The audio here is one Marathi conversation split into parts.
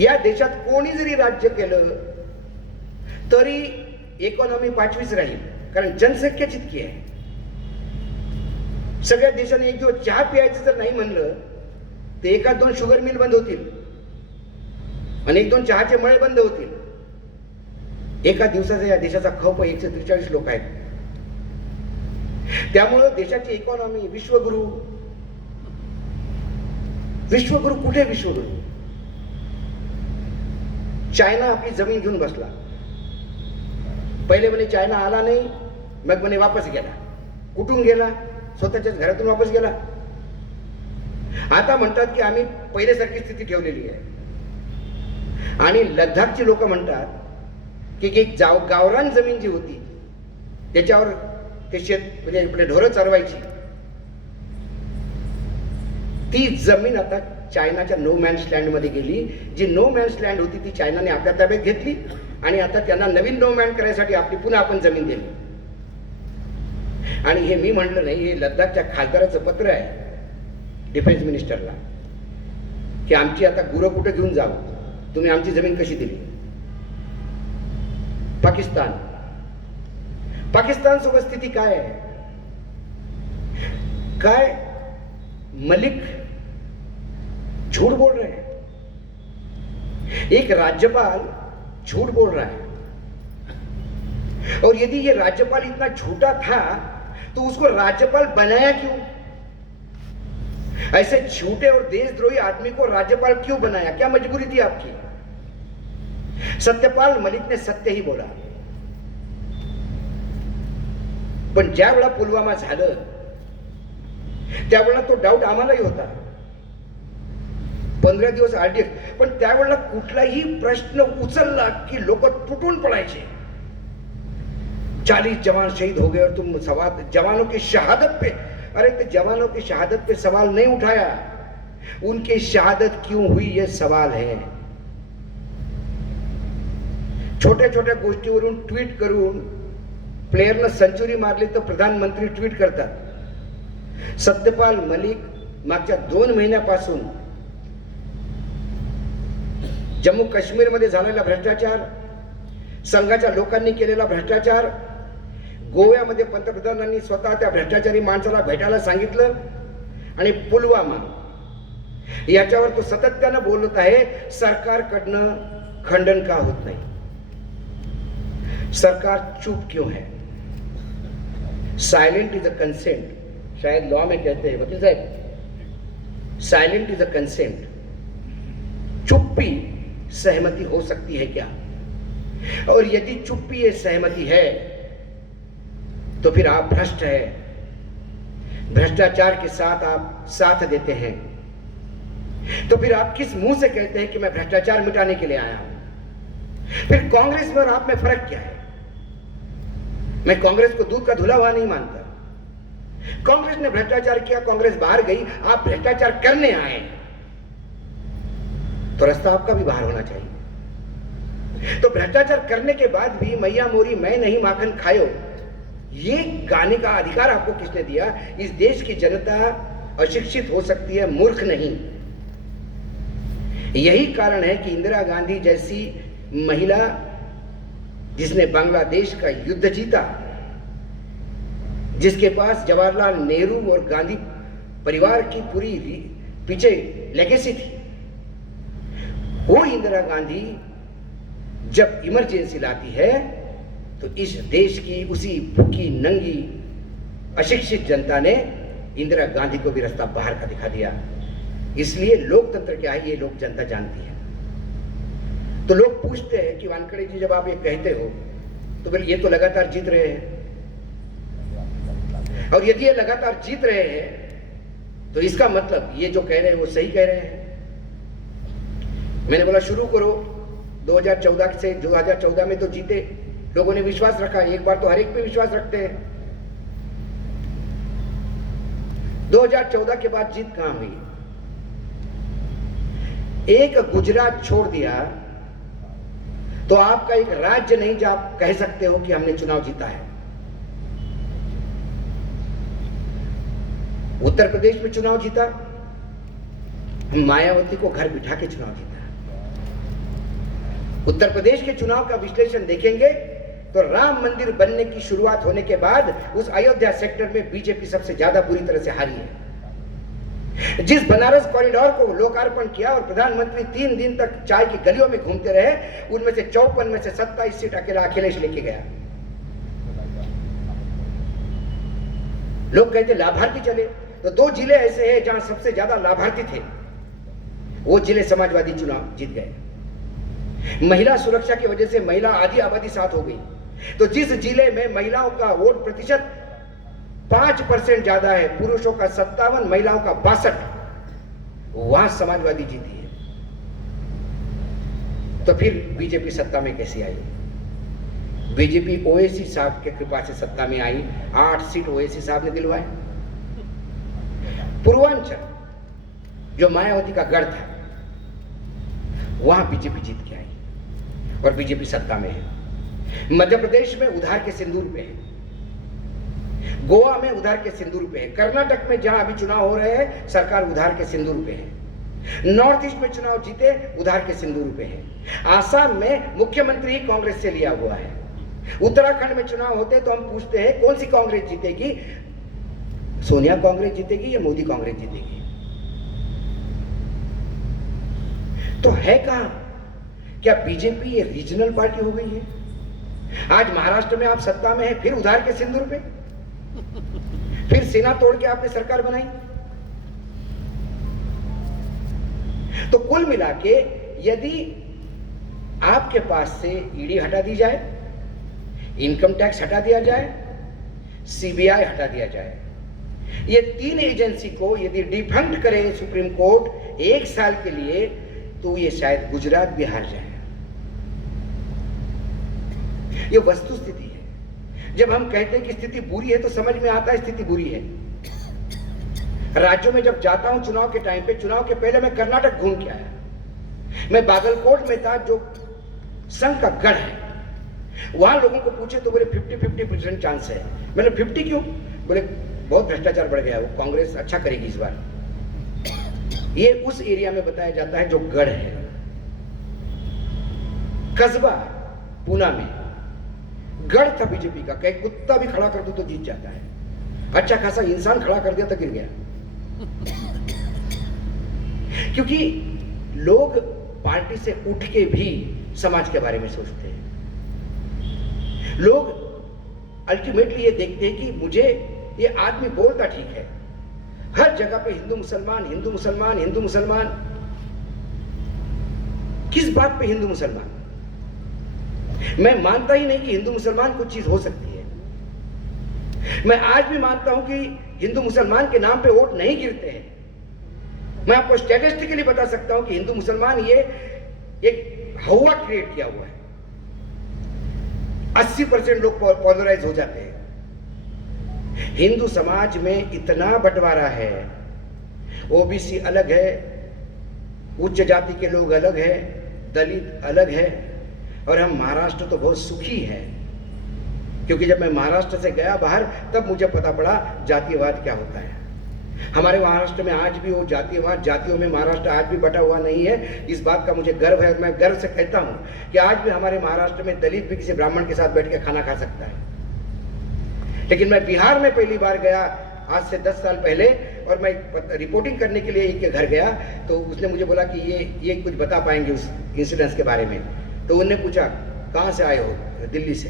या देशात कोणी जरी राज्य केलं तरी इकॉनॉमी 5वीच राहील, कारण जनसंख्या जितकी आहे. सगळ्या देशाने एक दिवस चहा प्यायचं जर नाही म्हणलं तर 1-2 शुगर मिल बंद होतील आणि 1-2 चहाचे मळे बंद होतील. एका दिवसाचा या देशाचा खप 143 लोक आहेत. त्यामुळं देशाची इकॉनॉमी विश्वगुरु कुठे विश्वगुरु? चायना आपली जमीन घेऊन बसला. पहिले म्हणे चायना आला नाही, मग म्हणे वापस गेला. कुठून गेला? स्वतःच्याच घरातून वापस गेला. आता म्हणतात की आम्ही पहिल्यासारखी स्थिती ठेवलेली आहे. आणि लद्दाखची लोक म्हणतात की एक गावरान जमीन जी होती त्याच्यावर ते शेत म्हणजे आपले ढोरं चरवायची, ती जमीन आता चायनाच्या नो मॅन्स लँड मध्ये गेली. जी नो मॅन्स लँड होती ती चायनाने आपल्या ताब्यात घेतली आणि आता त्यांना नवीन नो मॅन करायसाठी आपली पुन्हा आपण जमीन दिली. आणि हे मी म्हटलं नाही, हे लद्दाखच्या खासदाराचं पत्र आहे डिफेन्स मिनिस्टरला की आमची आता गुरं कुठं घेऊन जावं, तुम्ही आमची जमीन कशी दिली. पाकिस्तान सोबत स्थिती काय आहे? काय मलिक झूठ बोल रहे हैं. एक राज्यपाल झूठ बोल रहा है. और यदि ये राज्यपाल इतना झूठा था तो उसको राज्यपाल बनाया क्यों? ऐसे झूठे और देशद्रोही आदमी को राज्यपाल क्यों बनाया? क्या मजबूरी थी आपकी? सत्यपाल मलिक ने सत्य ही बोला. पण ज्या वेळा पुलवामा झालं त्यावेळेला तो डाऊट आम्हालाही होता. 15 दिवस आरडीएक्स, पण त्यावेळेला कुठलाही प्रश्न उचलला की लोक तुटून पडायचे. 40 जवान शहीद हो गए और तुम सवाल जवानों की शहादत पे, अरे तो जवानों की शहादत पे सवाल नहीं उठाया, उनकी शहादत क्यों हुई ये सवाल है. छोट्या छोट्या गोष्टीवरून ट्वीट करून प्लेयरनं सेंचुरी मारली तर प्रधानमंत्री ट्वीट करतात. सत्यपाल मलिक मागच्या 2 महिन्यापासून जम्मू काश्मीर मध्ये झालेला भ्रष्टाचार, संघाच्या लोकांनी केलेला भ्रष्टाचार, गोव्यामध्ये पंतप्रधानांनी स्वतः त्या भ्रष्टाचारी माणसाला भेटायला सांगितलं आणि पुलवामा याच्यावर तो सातत्यानं बोलत आहे. सरकारकडनं खंडन का होत नाही? सरकार चुप क्यों है? साइलेंट इज अ कंसेंट, शायद लॉ में कहते हैं वकील साहब, साइलेंट इज अ कंसेंट. चुप्पी सहमति हो सकती है क्या? और यदि चुप्पी ये सहमति है तो फिर आप भ्रष्ट है. भ्रष्टाचार के साथ आप साथ देते हैं तो फिर आप किस मुंह से कहते हैं कि मैं भ्रष्टाचार मिटाने के लिए आया हूं? फिर कांग्रेस में और आप में फर्क क्या है? मैं कांग्रेस को दूध का धुला हुआ नहीं मानता. कांग्रेस ने भ्रष्टाचार किया, कांग्रेस बाहर गई, आप भ्रष्टाचार करने आए तो रास्ता आपका भी बाहर होना चाहिए. तो भ्रष्टाचार करने के बाद भी मैया मोरी मैं नहीं माखन खायो, ये गाने का अधिकार आपको किसने दिया? इस देश की जनता अशिक्षित हो सकती है, मूर्ख नहीं. यही कारण है कि इंदिरा गांधी जैसी महिला जिसने बांग्लादेश का युद्ध जीता, जिसके पास जवाहरलाल नेहरू और गांधी परिवार की पूरी पीछे लेगेसी थी, वो इंदिरा गांधी जब इमरजेंसी लाती है तो इस देश की उसी भूखी नंगी अशिक्षित जनता ने इंदिरा गांधी को भी रास्ता बाहर का दिखा दिया. इसलिए लोकतंत्र क्या है ये लोग जनता जानती है. तो लोग पूछते हैं कि वानखेड़े जी जब आप ये कहते हो तो फिर ये तो लगातार जीत रहे हैं, और यदि ये लगातार जीत रहे हैं तो इसका मतलब ये जो कह रहे हैं वो सही कह रहे हैं. मैंने बोला शुरू करो 2014 से. 2014 में तो जीते, लोगों ने विश्वास रखा. एक बार तो हर एक पे विश्वास रखते हैं. 2014 के बाद जीत कहां हुई? एक गुजरात छोड़ दिया तो आपका एक राज्य नहीं जो आप कह सकते हो कि हमने चुनाव जीता है. उत्तर प्रदेश में चुनाव जीता, मायावती को घर बिठा के चुनाव जीता. उत्तर प्रदेश के चुनाव का विश्लेषण देखेंगे तो राम मंदिर बनने की शुरुआत होने के बाद उस अयोध्या सेक्टर में बीजेपी सबसे ज्यादा बुरी तरह से हारी है। जिस बनारस कॉरिडोर को लोकार्पण किया और प्रधानमंत्री 3 दिन तक चाय की गलियों में घूमते रहे, उनमें से 54 में से 27 सीट अकेला अखिलेश लेके गया। लोग कहते लाभार्थी चले, तो 2 जिले ऐसे हैं जहां सबसे ज्यादा लाभार्थी थे, वो जिले समाजवादी चुनाव जीत गए। महिला सुरक्षा की वजह से महिला आधी आबादी साथ हो गई, तो जिस जिले में महिलाओं का वोट प्रतिशत 5% ज्यादा है, पुरुषों का 57, महिलाओं का 62, वहां समाजवादी जीती है। तो फिर बीजेपी सत्ता में कैसे आई? बीजेपी ओवैसी साहब के कृपा से सत्ता में आई। 8 सीट ओवैसी साहब ने दिलवाए। पूर्वांचल जो मायावती का गढ़ था, वहां बीजेपी जीत के आई और बीजेपी सत्ता में है। मध्य प्रदेश में उधार के सिंदूर पे है, गोवा में उधार के सिंदूर पे है, कर्नाटक में जहां अभी चुनाव हो रहे हैं सरकार उधार के सिंदूर पे है, नॉर्थ ईस्ट में चुनाव जीते उधार के सिंदूर पे है, आसाम में मुख्यमंत्री ही कांग्रेस से लिया हुआ है, उत्तराखंड में चुनाव होते तो हम पूछते हैं कौन सी कांग्रेस जीतेगी, सोनिया कांग्रेस जीतेगी या मोदी कांग्रेस जीतेगी? तो है कहां? क्या बीजेपी ये रीजनल पार्टी हो गई है? आज महाराष्ट्र में आप सत्ता में है, फिर उधार के सिंदूर पे, फिर सेना तोड़ के आपने सरकार बनाई। तो कुल मिला के यदि आपके पास से ईडी हटा दी जाए, इनकम टैक्स हटा दिया जाए, सीबीआई हटा दिया जाए, ये 3 एजेंसी को यदि डिफंक्ट करे सुप्रीम कोर्ट 1 साल के लिए, तो ये शायद गुजरात भी हार जाए। ये वस्तु स्थिति है। जब हम कहते हैं कि स्थिति बुरी है तो समझ में आता है स्थिति बुरी है। राज्यों में जब जाता हूं चुनाव के टाइम पे, चुनाव के पहले मैं कर्नाटक घूम के आया, मैं बागलकोट में था जो संघ का गढ़ है, वहां लोगों को पूछे तो बोले 50-50% चांस है। मैंने 50 क्यों? बोले बहुत भ्रष्टाचार बढ़ गया, वो कांग्रेस अच्छा करेगी इस बार। ये उस एरिया में बताया जाता है जो गढ़ है। कस्बा पूना में गढ़ था बीजेपी का, कहीं कुत्ता भी खड़ा कर दो तो जीत जाता है, अच्छा खासा इंसान खड़ा कर दिया तो गिर गया। क्योंकि लोग पार्टी से उठ के भी समाज के बारे में सोचते हैं। लोग अल्टीमेटली ये देखते हैं कि मुझे ये आदमी बोलता ठीक है, हर जगह पे हिंदू मुसलमान हिंदू मुसलमान हिंदू मुसलमान, किस बात पे हिंदू मुसलमान? मैं मानता ही नहीं कि हिंदू मुसलमान कुछ चीज हो सकती है। मैं आज भी मानता हूं कि हिंदू मुसलमान के नाम पे वोट नहीं गिरते हैं। मैं आपको स्टैटिस्टिकली बता सकता हूं कि हिंदू मुसलमान ये एक हवा क्रिएट किया हुआ है। 80% लोग पोलराइज हो जाते हैं। हिंदू समाज में इतना बंटवारा है, ओबीसी अलग है, उच्च जाति के लोग अलग है, दलित अलग है, और हम महाराष्ट्र तो बहुत सुखी है। क्योंकि जब मैं महाराष्ट्र से गया बाहर तब मुझे पता पड़ा जातीयवाद क्या होता है। हमारे महाराष्ट्र में आज भी वो जातीयवाद, जातियों में महाराष्ट्र आज भी बटा हुआ नहीं है। इस बात का मुझे गर्व है और मैं गर्व से कहता हूं कि आज भी हमारे महाराष्ट्र में दलित भी किसी ब्राह्मण के साथ बैठ के खाना खा सकता है। लेकिन मैं बिहार में पहली बार गया आज से 10 साल पहले, और मैं रिपोर्टिंग करने के लिए एक घर गया, तो उसने मुझे बोला कि ये कुछ बता पाएंगे उस इंसिडेंस के बारे में। तो उन्होंने पूछा कहाँ से आए हो? दिल्ली से।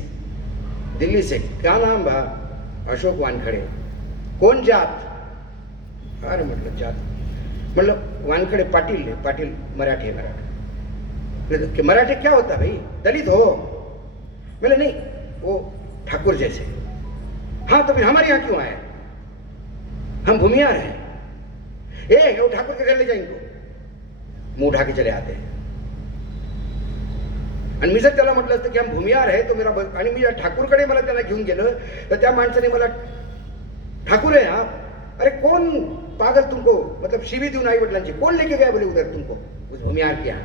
दिल्ली से? क्या नाम भा? अशोक वानखड़े। कौन जात? अरे मतलब जात मतलब वानखड़े पाटिल है, पाटिल मराठी है। मराठी मराठी क्या होता भाई? दलित हो? बोले नहीं, वो ठाकुर जैसे। हाँ तो फिर हमारे यहाँ क्यों आए? हम भूमियार हैं। वो ठाकुर के घर ले जाएंगे, मुंह उठा के चले आते हैं। आणि मी जर त्याला म्हटलं असतं की हम भूमियार आहे तो मेरा, आणि मी ठाकूरकडे मला त्याला घेऊन गेलं तर त्या माणसाने मला ठाकूर है आप? अरे कौन पागल तुमको, मतलब शिवी देऊन आई वडिलांची कौन लेके गया बोले उधर तुमको उस भूमियार के यहाँ?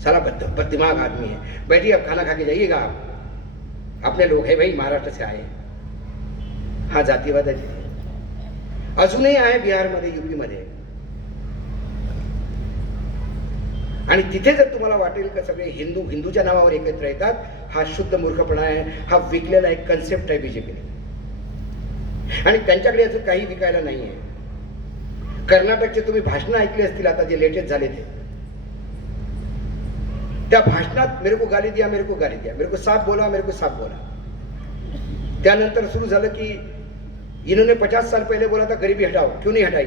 साला बददिमाग आदमी है। बैठिए अब खाना खा के जाइएगा आप, अपने लोग है भाई, महाराष्ट्र से आए। हा जातीयवाद आहे, अजूनही आहे बिहारमध्ये, यूपी मध्ये। आणि तिथे जर तुम्हाला वाटेल का सगळे हिंदू हिंदूच्या नावावर एकत्र येतात, हा शुद्ध मूर्खपणा आहे, हा विकलेला एक कन्सेप्ट आहे बीजेपीने. आणि त्यांच्याकडे असं काही विकायला नाही आहे. कर्नाटकचे तुम्ही भाषणं ऐकली असतील आता जे लेटेस्ट झाले ते, त्या भाषणात मेरे को गाली दिया, मेरे को गाली दिया, मेरे को साफ बोला, मेरे को साफ बोला. त्यानंतर सुरू झालं की इन्होंने 50 साल पहले बोला था गरीबी हटाओ, क्यों नहीं हटाई?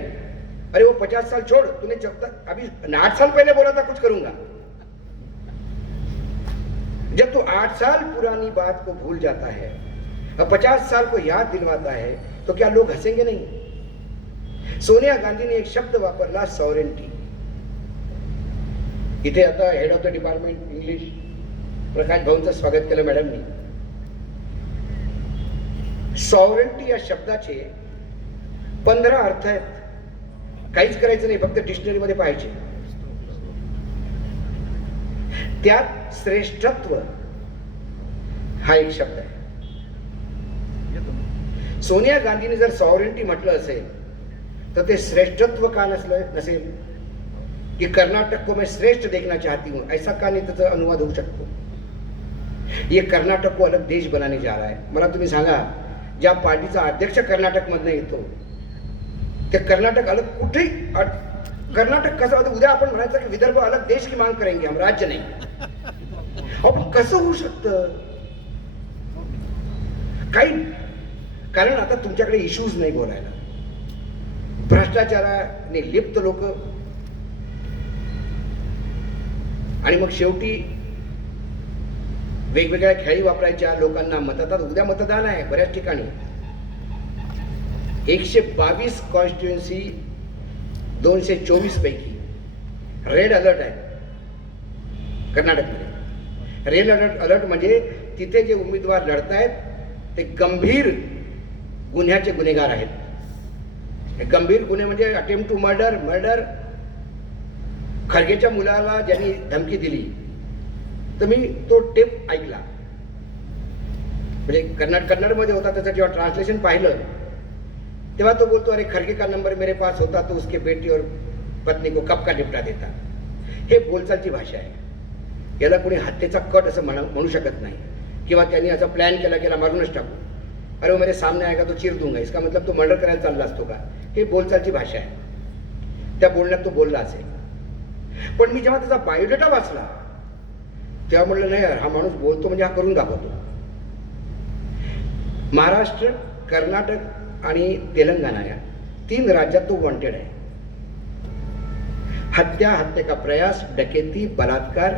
अरे वो 50 साल छोड़, तूने जब तक अभी 8 साल पहले बोला था कुछ करूंगा. जब तू 8 साल पुरानी बात को भूल जाता है और 50 साल को याद दिलवाता है तो क्या लोग हंसेंगे नहीं? सोनिया गांधी ने एक शब्द वापरला, सॉवरेंटी. इथे आता head of the department English Prakash भाऊंचं स्वागत केलं मॅडमनी. सॉवरेंटी या शब्दाचे 15 अर्थ आहेत. काहीच करायचं नाही, फक्त डिक्शनरी मध्ये पाहायचे. त्यात श्रेष्ठत्व हा एक शब्द आहे. सोनिया गांधीने जर सॉवरेंटी म्हटलं असेल तर ते श्रेष्ठत्व का नसेल? कि कर्नाटक को मैं श्रेष्ठ देखना चाहती हूं, ऐसा का नाही त्याचा अनुवाद होऊ शकतो? ये कर्नाटक को अलग देश बनाने जा रहा है. मला तुम्ही सांगा, ज्या पार्टीचा अध्यक्ष कर्नाटक मधनं येतो ते कर्नाटक अलग कुठेही, कर्नाटक कसं होतं? उद्या आपण म्हणायचं की विदर्भ अलग देश की मांग करेंगे, हम राज्य नाही. आपण कसं होऊ शकतं? काही कारण आता तुमच्याकडे इश्यूज नाही बोलायला. भ्रष्टाचाराने लिप्त लोक, आणि मग शेवटी वेगवेगळ्या खेळी वापरायच्या, लोकांना मतदान. उद्या मतदान आहे बऱ्याच ठिकाणी. 122 कॉन्स्टिट्युएन्सी 224 पैकी रेड अलर्ट आहे कर्नाटकमध्ये. रेड अलर्ट म्हणजे तिथे जे उमेदवार लढतायत ते गंभीर गुन्ह्याचे गुन्हेगार आहेत. गंभीर गुन्हे म्हणजे अटेम्प्ट टू मर्डर. खरगेच्या मुलाला ज्यांनी धमकी दिली तर मी तो टेप ऐकला, म्हणजे कन्नडमध्ये होता. त्याचं जेव्हा ट्रान्सलेशन पाहिलं तेव्हा तो बोलतो, अरे खरगे का नंबर मेरे पास होता तो उसके बेटी और पत्नी को कब का निपटा देता. हे बोलचालची भाषा आहे. याला कोणी हत्येचा कट असं म्हणू शकत नाही. किंवा त्यांनी असा प्लॅन केला मारूनच टाकू, अरे वो मेरे सामने आएगा तो चीर दूंगा, इसका मतलब तो मर्डर करायला चालला असतो का? हे बोलचालची भाषा आहे. त्या बोलण्यात तो बोलला असेल. पण मी जेव्हा त्याचा बायोडेटा वाचला तेव्हा म्हणलं, नाही यार, हा माणूस बोलतो म्हणजे हा करून दाखवतो. महाराष्ट्र, कर्नाटक आणि तेलंगणा या 3 राज्यात तो वॉन्टेड आहे. हत्या का प्रयास, डकैती, बलात्कार,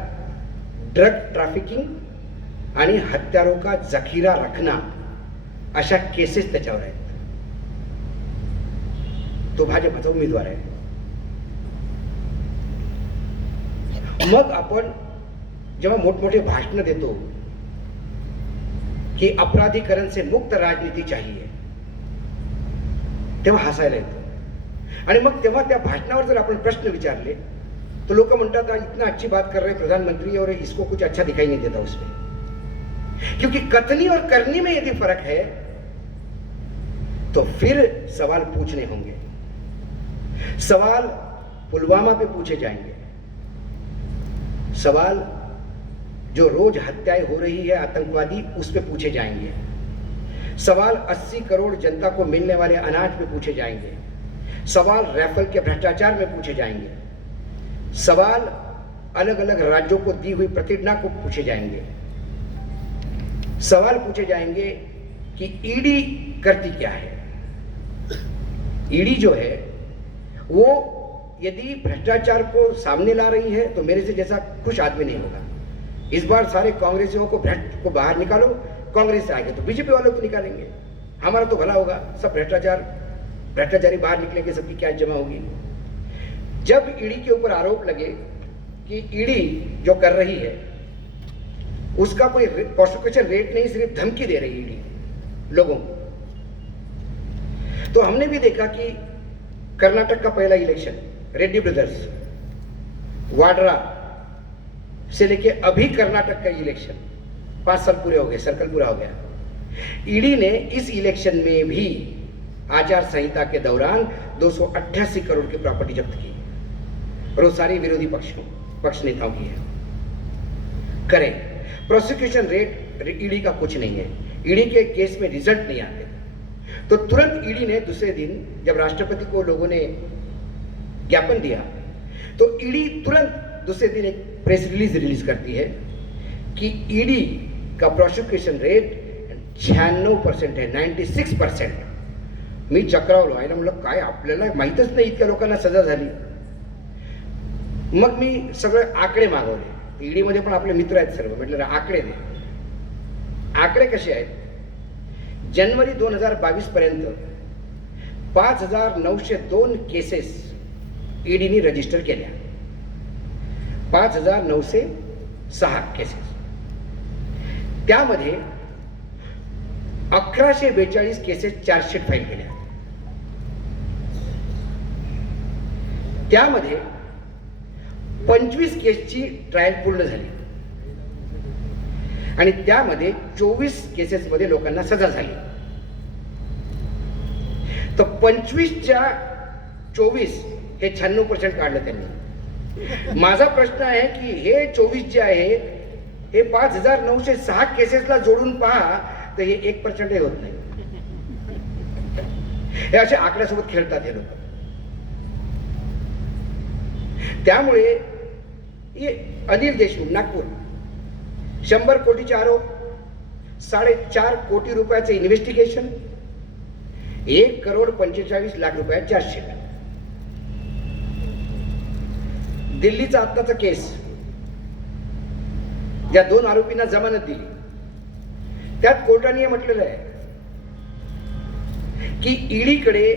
ड्रग ट्रॅफिकिंग आणि हत्यारों का जखीरा रखना अशा केसेस त्याच्यावर आहेत. तो भाजपचा उमेदवार आहे. मग आपण जेव्हा मोठमोठे भाषण देतो की अपराधीकरण से मुक्त राजनीति चाहिए, तेव्हा हसायला येतं. आणि मग तेव्हा त्या भाषणावर जर आपण प्रश्न विचारले तो लोक म्हणतात, इतना अच्छी बात कर रहे प्रधानमंत्री और इसको कुछ अच्छा दिखाई नहीं देता उसमें. क्योंकि कथनी और करनी में यदि फर्क है तो फिर सवाल पूछने होंगे. सवाल पुलवामा पे पूछे जाएंगे. सवाल जो रोज हत्याएं हो रही है आतंकवादी, उस पे पूछे जाएंगे. सवाल 80 करोड़ जनता को मिलने वाले अनाज पे पूछे जाएंगे. सवाल राफेल के भ्रष्टाचार में पूछे जाएंगे. सवाल अलग अलग राज्यों को दी हुई प्रतिज्ञा को पूछे जाएंगे. सवाल पूछे जाएंगे कि ईडी करती क्या है. ईडी जो है वो यदि भ्रष्टाचार को सामने ला रही है तो मेरे से जैसा खुश आदमी नहीं होगा. इस बार सारे कांग्रेसियों को भ्रष्ट को बाहर निकालो, कांग्रेस से आएंगे तो बीजेपी वालों को निकालेंगे, हमारा तो भला होगा. सब भ्रष्टाचारी बाहर निकलेंगे, सबकी क्या जमा होगी. जब ईडी के ऊपर आरोप लगे कि ईडी जो कर रही है उसका कोई प्रोसिक्यूशन रेट नहीं, सिर्फ धमकी दे रही ईडी लोगों को, तो हमने भी देखा कि कर्नाटक का पहला इलेक्शन, रेड्डी ब्रदर्स, वाड्रा से लेके अभी कर्नाटक का इलेक्शन 5 साल पूरे हो गए, सर्कल पूरा हो गया. ईडी ने इस इलेक्शन में भी आचार संहिता के दौरान 288 करोड़ की प्रॉपर्टी जब्त की और वो सारी विरोधी पक्ष में. पक्ष नेताओं की है। करें, प्रोसिक्यूशन रेट ईडी का कुछ नहीं है, ईडी के केस में रिजल्ट नहीं आते। तो तुरंत ईडी ने दूसरे दिन जब राष्ट्रपति को लोगों ने ज्ञापन दिया तो ईडी तुरंत दूसरे दिन एक प्रेस रिलीज करती है कि ईडी का प्रोसिक्यूशन रेट 96% आहे, 96%. मी चक्रावलो आहे ना, म्हणलं काय आपल्याला माहीतच नाही इतक्या लोकांना सजा झाली. मग मी सगळे आकडे मागवले. ईडीमध्ये पण आपले मित्र आहेत सर्व. म्हटलं आकडे दे. आकडे कसे आहेत? जानेवारी 2022 पर्यंत 5902 केसेस ईडीने रजिस्टर केल्या. 5906 केसेस. त्यामध्ये 1142 केसेस चार्जशीट फाईल केल्या. त्यामध्ये 25 केसची ट्रायल पूर्ण झाली आणि त्यामध्ये 24 केसेसमध्ये लोकांना सजा झाली. तर 25च्या 24 हे 96% काढलं त्यांनी. माझा प्रश्न आहे की हे 24 जे आहे हे 5906 केसेसला जोडून पहा तर हे 1% होत नाही. हे असे आकड्यासोबत खेळतात हे लोक. त्यामुळे अनिल देशमुख नागपूर 100 कोटीचे आरोप, 4.5 कोटी रुपयाचे इन्व्हेस्टिगेशन, 1,45,00,000 रुपये चार्जशीट. दिल्लीचा आत्ताचा केस ज्या 2 आरोपींना जमानत दिली त्यात कोर्टाने म्हटलेलं आहे की ईडीकडे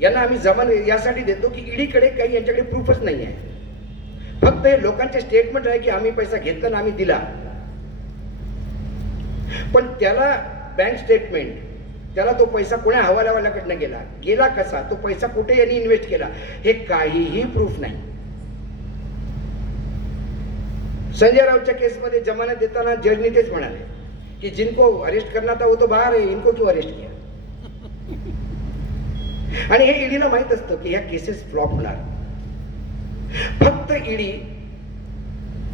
यांना आम्ही जमानत यासाठी देतो की ईडीकडे काही यांच्याकडे प्रूफच नाही आहे. फक्त हे लोकांचे स्टेटमेंट आहे की आम्ही पैसा घेतला आणि आम्ही दिला. पण त्याला बँक स्टेटमेंट, त्याला तो पैसा कोण्या हवालावाल्याकडनं गेला कसा, तो पैसा कुठे यांनी इन्व्हेस्ट केला, हे काहीही प्रूफ नाही. संजय राऊतच्या केसमध्ये जमानत देताना जजनी तेच म्हणाले कि जिनको अरेस्ट करना था वो तो बाहर है, इनको क्यों अरेस्ट किया. आणि हे ईडीला माहित असतं की ह्या केसेस फ्लॉप होणार. फक्त ईडी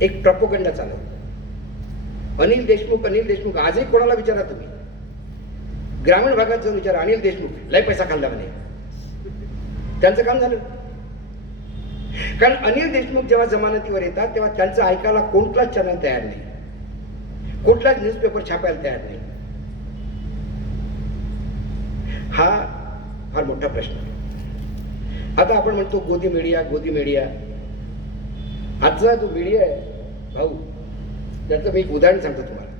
एक प्रोपोगंडा चालवतो. अनिल देशमुख आजही कोणाला विचारा तुम्ही, ग्रामीण भागात जाऊन विचारा, अनिल देशमुख लय पैसा खाल्ला म्हणे. त्यांचं काम झालं. कारण अनिल देशमुख जेव्हा जमानतीवर येतात तेव्हा त्यांचं ऐकायला कोणताच चॅनल तयार नाही, कुठलाच न्यूजपेपर छापायला तयार नाही. हा फार मोठा प्रश्न आहे. आता आपण म्हणतो गोदी मीडिया. आजचा जो मीडिया आहे भाऊ, त्याचं मी एक उदाहरण सांगतो तुम्हाला.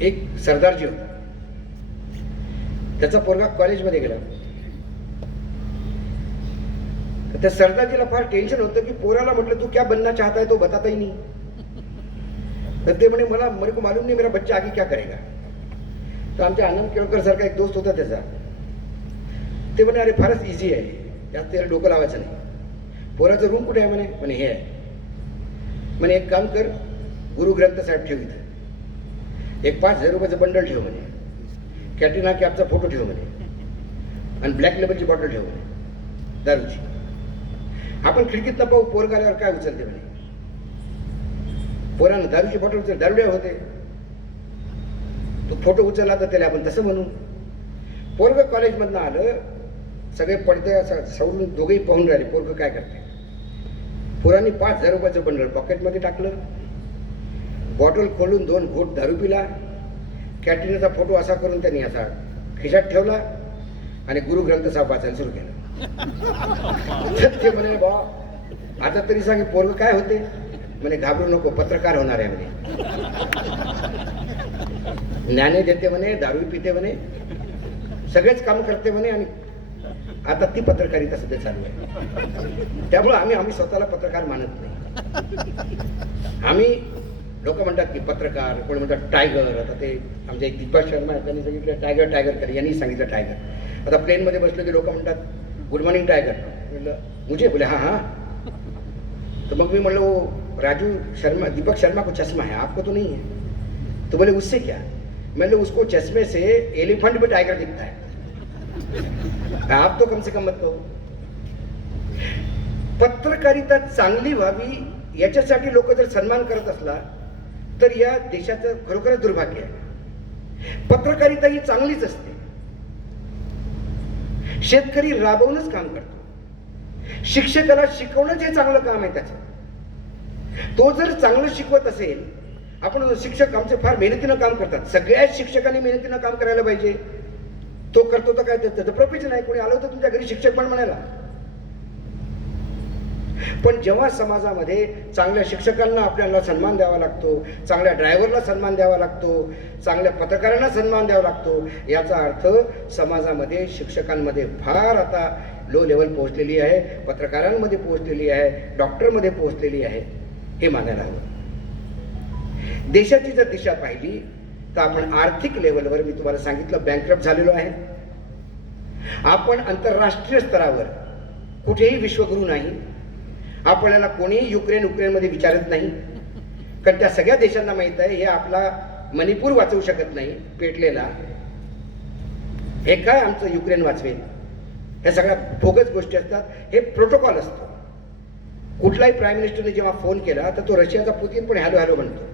एक सरदारजी होता, त्याचा पोरगा कॉलेजमध्ये गेला. तर त्या सरदारजीला फार टेन्शन होतं की पोराला म्हटलं तू क्या बनना चाहता है तो बताता ही नहीं. तर ते म्हणे मेरे को मालूम नहीं मेरा बच्चा आगे क्या करेगा. तर आमच्या आनंद केळकर सारखा एक दोस्त होता त्याचा, ते म्हणे अरे फारच इझी आहे, जास्त त्याला डोकं लावायचं नाही. पोराचं रूम कुठे आहे म्हणे हे आहे. म्हणे एक काम कर, गुरु ग्रंथ साहेब ठेव इथं, एक 5,000 रुपयाचं बंडल ठेव म्हणे, कॅटरीना कॅफचा फोटो ठेव म्हणे आणि ब्लॅक लेबलची बॉटल ठेव म्हणे दारूची. आपण खिडकीतनं पाहू पोरगा आल्यावर काय उचलते म्हणे. पोरानं दारूची बॉटल उचल, दारुड्या होते. तो फोटो उचलला तर त्याला आपण तसं म्हणू. पोरग कॉलेजमधनं आलं, सगळे पडदे असं सोडून दोघेही पाहून राहिले पोरग काय करते. पोरांनी 5,000 रुपयाचं बंडल पॉकेटमध्ये टाकलं, बॉटल खोलून 2 घोट दारू पिला, कॅटरीनाचा फोटो असा करून त्यांनी असा खिशात ठेवला आणि गुरु ग्रंथ साहेब वाचायला सुरू केलं. ते म्हणे बा आता तरी सांगे पोरग काय होते. म्हणे घाबरू नको, पत्रकार होणार आहे म्हणे, ज्ञाने देते म्हणे, दारू पिते म्हणे, सगळेच काम करते म्हणे आणि आता ती पत्रकारिता सध्या चालू आहे. त्यामुळे आम्ही स्वतःला पत्रकार मानत नाही. आम्ही लोक म्हणतात की पत्रकार, कोणी म्हणतात टायगर. आता ते आमचे एक दीपक शर्मा आहेत, त्यांनी सांगितलं टायगर कर, यांनी सांगितलं टायगर. आता प्लेनमध्ये बसलो की लोक म्हणतात गुड मॉर्निंग टायगर. म्हटलं मुझे बोले हाँ. तो मग मी म्हणलो दीपक शर्मा को चश्मा है, आपको तो नहीं है. तो बोले उससे क्या. मैंने उसको चश्मे से एलिफेंट भी टाइगर दिखता है, आप तो कम से कम मत कहो. पत्रकारिता चांगली व्हावी याच्यासाठी लोक जर सन्मान करत असला तर या देशाचं खरोखरच दुर्भाग्य आहे. पत्रकारिता ही चांगलीच असते. शेतकरी राबवूनच काम करतो. शिक्षकाला शिकवणंच हे चांगलं काम आहे त्याचं. तो जर चांगलं शिकवत असेल, आपण शिक्षक आमचे फार मेहनतीनं काम करतात, सगळ्याच शिक्षकांनी मेहनतीनं काम करायला पाहिजे. तो करतो तर काय त्याचं प्रोफेशन आहे. कोणी आलं होतं तुमच्या घरी शिक्षक पण म्हणायला. पण जेव्हा समाजामध्ये चांगल्या शिक्षकांना आपल्याला सन्मान द्यावा लागतो, चांगल्या ड्रायव्हरला सन्मान द्यावा लागतो, चांगल्या पत्रकारांना सन्मान द्यावा लागतो, याचा अर्थ समाजामध्ये शिक्षकांमध्ये फार आता लो लेवल पोहोचलेली आहे, पत्रकारांमध्ये पोहोचलेली आहे, डॉक्टरमध्ये पोहोचलेली आहे. हे मानायला हवं. देशाची जर दिशा पाहिली तर आपण आर्थिक लेवलवर, मी तुम्हाला सांगितलं, बँकरप्ट झालेलो आहे. आपण आंतरराष्ट्रीय स्तरावर कुठेही विश्वगुरू नाही. आपल्याला कोणीही युक्रेनमध्ये विचारत नाही, कारण त्या सगळ्या देशांना माहित आहे हे आपला मणिपूर वाचवू शकत नाही पेटलेला. हे काय आमचं युक्रेन वाचवेल? ह्या सगळ्या बोगस गोष्टी असतात. हे प्रोटोकॉल असतो. कुठलाही प्राईम मिनिस्टरने जेव्हा फोन केला तर तो रशियाचा पुतीन पण हॅलो हॅलो म्हणतो.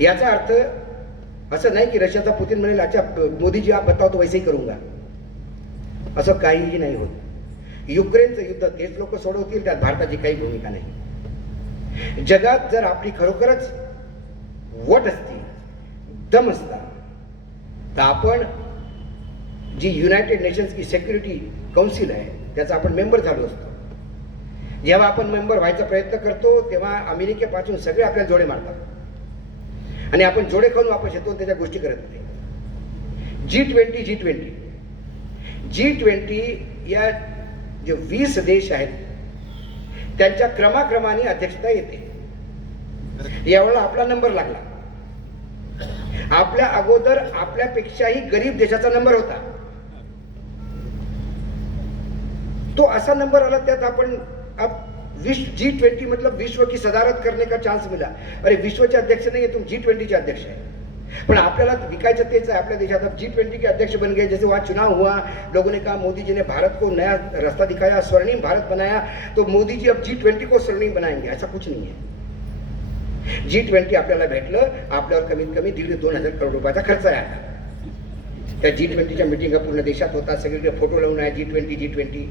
याचा अर्थ असं नाही की रशियाचा पुतीन म्हणेल अच्छा मोदी जी आप बताओ तो वैसे ही करूंगा. असं काहीही नाही होत. युक्रेनचं युद्ध तेच लोक सोडवतील, त्यात भारताची काही भूमिका नाही. जगात जर आपली खरोखरच वट असती, दम असता, तर आपण जी युनायटेड नेशन्स की सिक्युरिटी काउन्सिल आहे त्याचा आपण मेंबर झालो असतो. जेव्हा आपण मेंबर व्हायचा प्रयत्न करतो तेव्हा अमेरिकेपासून सगळे आपल्याला जोडे मारतात आणि आपण जोडे खाऊन वापस येतो, त्याच्या गोष्टी करत नाही. G20 या जे 20 देश आहेत त्यांच्या क्रमाक्रमाने अध्यक्षता येते. यावेळेला आपला नंबर लागला. आपल्या अगोदर आपल्यापेक्षाही गरीब देशाचा नंबर होता. तो असा नंबर आला, त्यात आपण अब G20 मतलब विश्व की सदारत करने का चांस मिला. अरे विश्वचे अध्यक्ष नहीं है तुम, G20 के अध्यक्ष है. पण आपल्याला विकायचं तेच आहे. आपल्या देशात अब G20 के अध्यक्ष बन गए. जैसे वहाँ चुनाव हुआ, लोगों ने कहा मोदी जी ने भारत को नया रास्ता दिखाया, स्वर्णिम भारत बनाया, तो मोदी जी अब G20 को स्वर्णिम बनाएंगे. ऐसा कुछ नहीं है. G20 आपल्याला भेटलं, आपल्यावर कमीत कमी 1,500-2 हजार करोड रुपयाचा खर्च आहे आता. त्या G20च्या मीटिंग पूर्ण देशात होतात, सगळीकडे फोटो लावून आहे G20.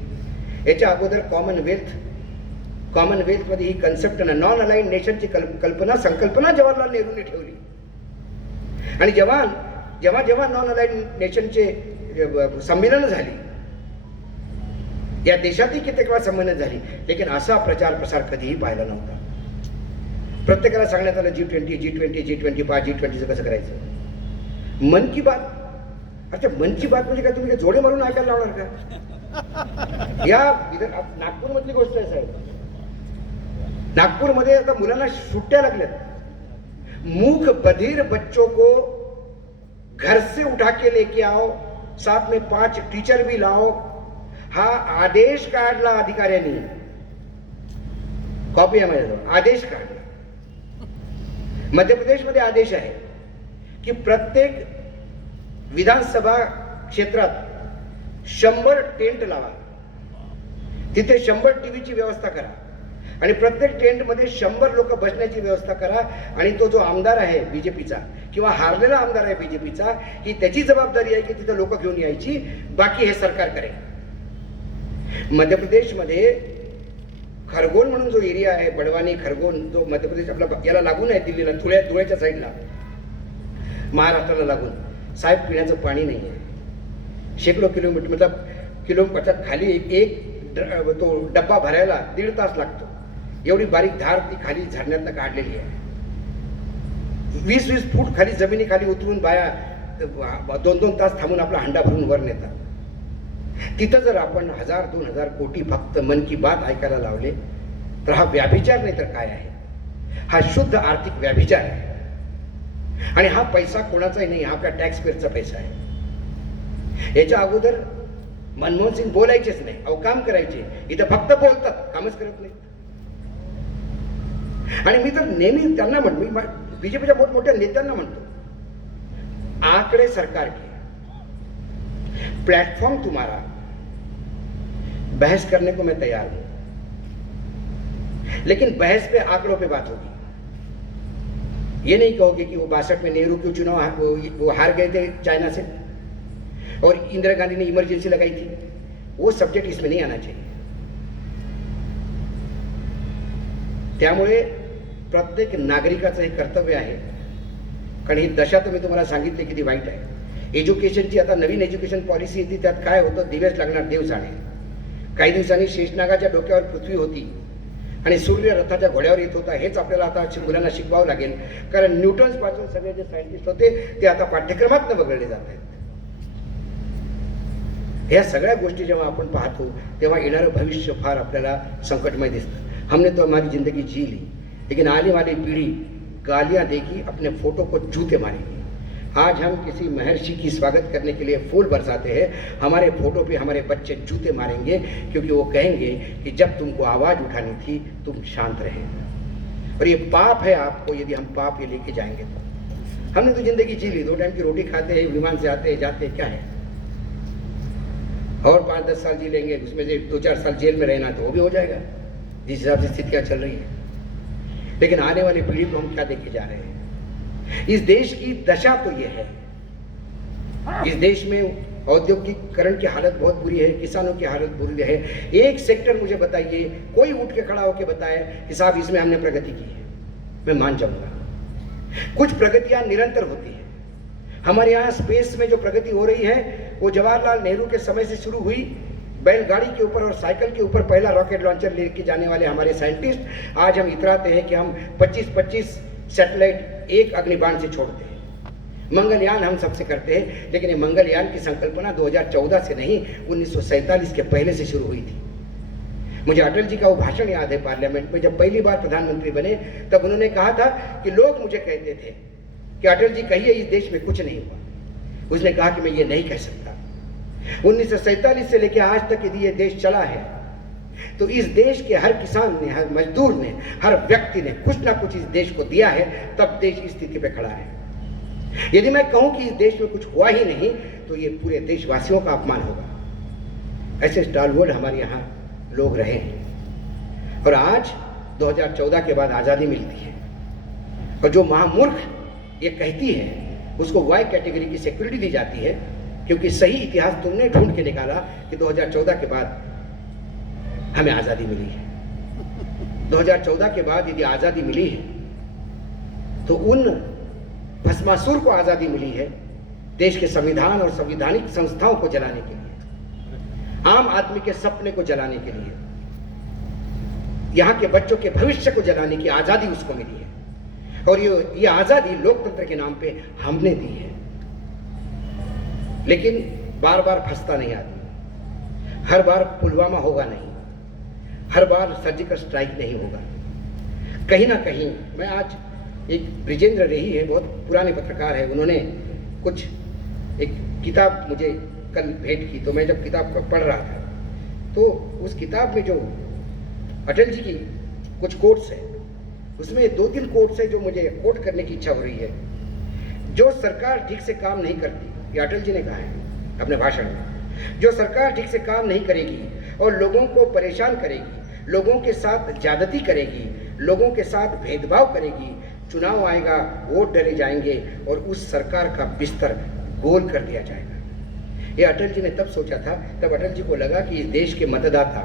याच्या अगोदर कॉमनवेल्थ मध्ये ही कन्सेप्ट नॉन अलाइन्ड नेशनची संकल्पना जवाहरलाल नेहरूंनी ठेवली. आणि जेव्हा नॉन अलाइन्ड नेशनचे संमेलन झाली, या देशातही कित्येक वेळा संमेलन झाली, लेकिन असा प्रचार प्रसार कधीही पाहिला नव्हता. प्रत्येकाला सांगण्यात आलं G20 पहा, G20चं कसं करायचं. मन की बात, अच्छा मन की बात म्हणजे काय, तुम्ही जोडे मारून ऐकायला लावणार का? या नागपूरमधली गोष्ट आहे साहेब. नागपूरमध्ये आता मुलांना सुट्ट्या लागल्यात. मूक बधिर बच्चों को घर से उठा के लेके आओ, साथ में 5 टीचर भी लाओ, हा आदेश काढला अधिकाऱ्यांनी. कॉपी आहे माझ्याजवळ. आदेश काढला. मध्य प्रदेशमध्ये आदेश आहे की प्रत्येक विधानसभा क्षेत्रात 100 टेंट लावा, तिथे 100 टीव्हीची व्यवस्था करा आणि प्रत्येक टेंटमध्ये 100 लोक बसण्याची व्यवस्था करा. आणि तो जो आमदार आहे बीजेपीचा किंवा हारलेला आमदार आहे बीजेपीचा, ही त्याची जबाबदारी आहे की तिथे लोक घेऊन यायची, बाकी हे सरकार करेल. मध्य प्रदेशमध्ये खरगोन म्हणून जो एरिया आहे, बडवानी खरगोन, जो मध्य प्रदेश आपला याला लागून आहे, दिल्लीला, धुळ्याच्या साईडला, महाराष्ट्राला लागून, साहेब पिण्याचं पाणी नाही आहे. शेकडो किलोमीटर मतलब किलोमीटर खाली एक तो डब्बा भरायला 1.5 तास लागतो. एवढी बारीक धार ती खाली झरण्यातनं काढलेली आहे. 20-20 फूट खाली जमिनीखाली उतरून बाया 2-2 तास थांबून आपला हंडा भरून वर नेतात. तिथं जर आपण 1,000-2,000 कोटी फक्त मन की बात ऐकायला लावले तर हा व्याभिचार नाही तर काय आहे? हा शुद्ध आर्थिक व्याभिचार आहे. आणि हा पैसा कोणाचाही नाही, हा आपल्या टॅक्स पेअरचा पैसा आहे. याच्या अगोदर मनमोहन सिंग बोलायचेच नाही, अहो काम करायचे. इथं फक्त बोलतात, कामच करत नाही. आणि मी तर नेहमी त्यांना म्हणतो, मी बीजेपीच्या मोठमोठ्या नेत्यांना म्हणतो, आंकड़े सरकार के, प्लेटफॉर्म तुम्हारा, बहस करने को मैं तैयार हूं. लेकिन बहस पे, आंकड़ों पे बात होगी। ये नहीं कहोगे कि वो 62 में नेहरू क्यों चुनाव वो हार गए थे चाइना से और इंदिरा गांधी ने इमरजेंसी लगाई थी। वो सब्जेक्ट इसमें नहीं आना चाहिए। त्यामुळे प्रत्येक नागरिकाचं हे कर्तव्य आहे, कारण ही दशा तर मी तुम्हाला सांगितली किती वाईट आहे। एज्युकेशनची आता नवीन एज्युकेशन पॉलिसी येते, त्यात काय होतं, दिवस लागणार देव जाणे। काही दिवसांनी शेषनागाच्या डोक्यावर पृथ्वी होती आणि सूर्य रथाच्या घोड्यावर येत होता, हेच आपल्याला आता मुलांना शिकवावं लागेल, कारण न्यूटन्स पासून सगळे जे सायंटिस्ट होते ते आता पाठ्यक्रमात वगळले जात आहेत। ह्या सगळ्या गोष्टी जेव्हा आपण पाहतो तेव्हा येणारं भविष्य फार आपल्याला संकटमय दिसतं। हमने तो हमारी जिंदगी जी ली, लेकिन आने वाली पीढ़ी गालियां देगी, अपने फोटो को जूते मारेगी। आज हम किसी महर्षि की स्वागत करने के लिए फूल बरसाते हैं, हमारे फोटो पे हमारे बच्चे जूते मारेंगे, क्योंकि वो कहेंगे कि जब तुमको आवाज उठानी थी तुम शांत रहे। और ये पाप है आपको, यदि हम पाप ये लेके जाएंगे तो। हमने तो जिंदगी जी ली, 2 टाइम की रोटी खाते हैं, विमान से आते हैं जाते हैं, क्या है, और 5-10 साल जी लेंगे, उसमें से 2-4 साल जेल में रहना तो वो भी हो जाएगा, जिस हिसाब से स्थितियां चल रही है। लेकिन आने वाली पीढ़ी को हम क्या देके जा रहे हैं? इस देश की दशा तो ये है। इस देश में औद्योगिकरण की हालत बहुत बुरी है, किसानों की हालत बुरी है। एक सेक्टर मुझे बताइए, कोई उठ के खड़ा होकर बताए कि साहब इसमें हमने प्रगति की है, मैं मान जाऊंगा। कुछ प्रगतियां निरंतर होती है। हमारे यहाँ स्पेस में जो प्रगति हो रही है वो जवाहरलाल नेहरू के समय से शुरू हुई। बैलगाड़ी के ऊपर और साइकिल के ऊपर पहला रॉकेट लॉन्चर लेके जाने वाले हमारे साइंटिस्ट आज हम इतराते हैं कि हम 25-25 सैटेलाइट एक अग्निबाण से छोड़ते हैं। मंगलयान हम सबसे करते हैं, लेकिन ये मंगलयान की संकल्पना 2014 से नहीं 1947 के पहले से शुरू हुई थी। मुझे अटल जी का वो भाषण याद है पार्लियामेंट में, जब पहली बार प्रधानमंत्री बने तब उन्होंने कहा था कि लोग मुझे कहते थे कि अटल जी कहिए इस देश में कुछ नहीं हुआ। उसने कहा कि मैं ये नहीं कह सकता। 1947 से लेकर आज तक यदि ये देश चला है तो इस देश के हर किसान ने, हर मजदूर ने, हर व्यक्ति ने कुछ ना कुछ इस देश को दिया है, तब देश इस स्थिति पे खड़ा है। यदि मैं कहूं कि इस देश में कुछ हुआ ही नहीं तो ये पूरे देशवासियों का अपमान होगा। ऐसे स्टालवर्ड हमारे यहाँ लोग रहे हैं। और आज 2014 के बाद आज़ादी मिलती है और जो महामूर्ख ये कहती है उसको वाई कैटेगरी की सिक्योरिटी दी जाती है, क्योंकि सही इतिहास तुमने ढूंढ के निकाला कि 2014 के बाद हमें आज़ादी मिली है। 2014 के बाद यदि आज़ादी मिली है तो उन भस्मासुर को आज़ादी मिली है देश के संविधान और संवैधानिक संस्थाओं को जलाने के लिए, आम आदमी के सपने को जलाने के लिए, यहाँ के बच्चों के भविष्य को जलाने की आज़ादी उसको मिली है। और ये आज़ादी लोकतंत्र के नाम पे हमने दी है। लेकिन बार बार फंसता नहीं आदमी, हर बार पुलवामा होगा नहीं, हर बार सर्जिकल स्ट्राइक नहीं होगा। कहीं ना कहीं मैं आज एक ब्रिजेंद्र रेही है, बहुत पुराने पत्रकार है, उन्होंने कुछ एक किताब मुझे कल भेंट की, तो मैं जब किताब पढ़ रहा था तो उस किताब में जो अटल जी की कुछ कोट्स है उसमें 2-3 कोट्स है जो मुझे कोट करने की इच्छा हो रही है। जो सरकार ठीक से काम नहीं करती, ये अटल जी ने कहा है अपने भाषण में, जो सरकार ठीक से काम नहीं करेगी और लोगों को परेशान करेगी, लोगों के साथ ज्यादती करेगी, लोगों के साथ भेदभाव करेगी, चुनाव आएगा, वोट डले जाएंगे और उस सरकार का बिस्तर गोल कर दिया जाएगा। ये अटल जी ने तब सोचा था, तब अटल जी को लगा कि इस देश के मतदाता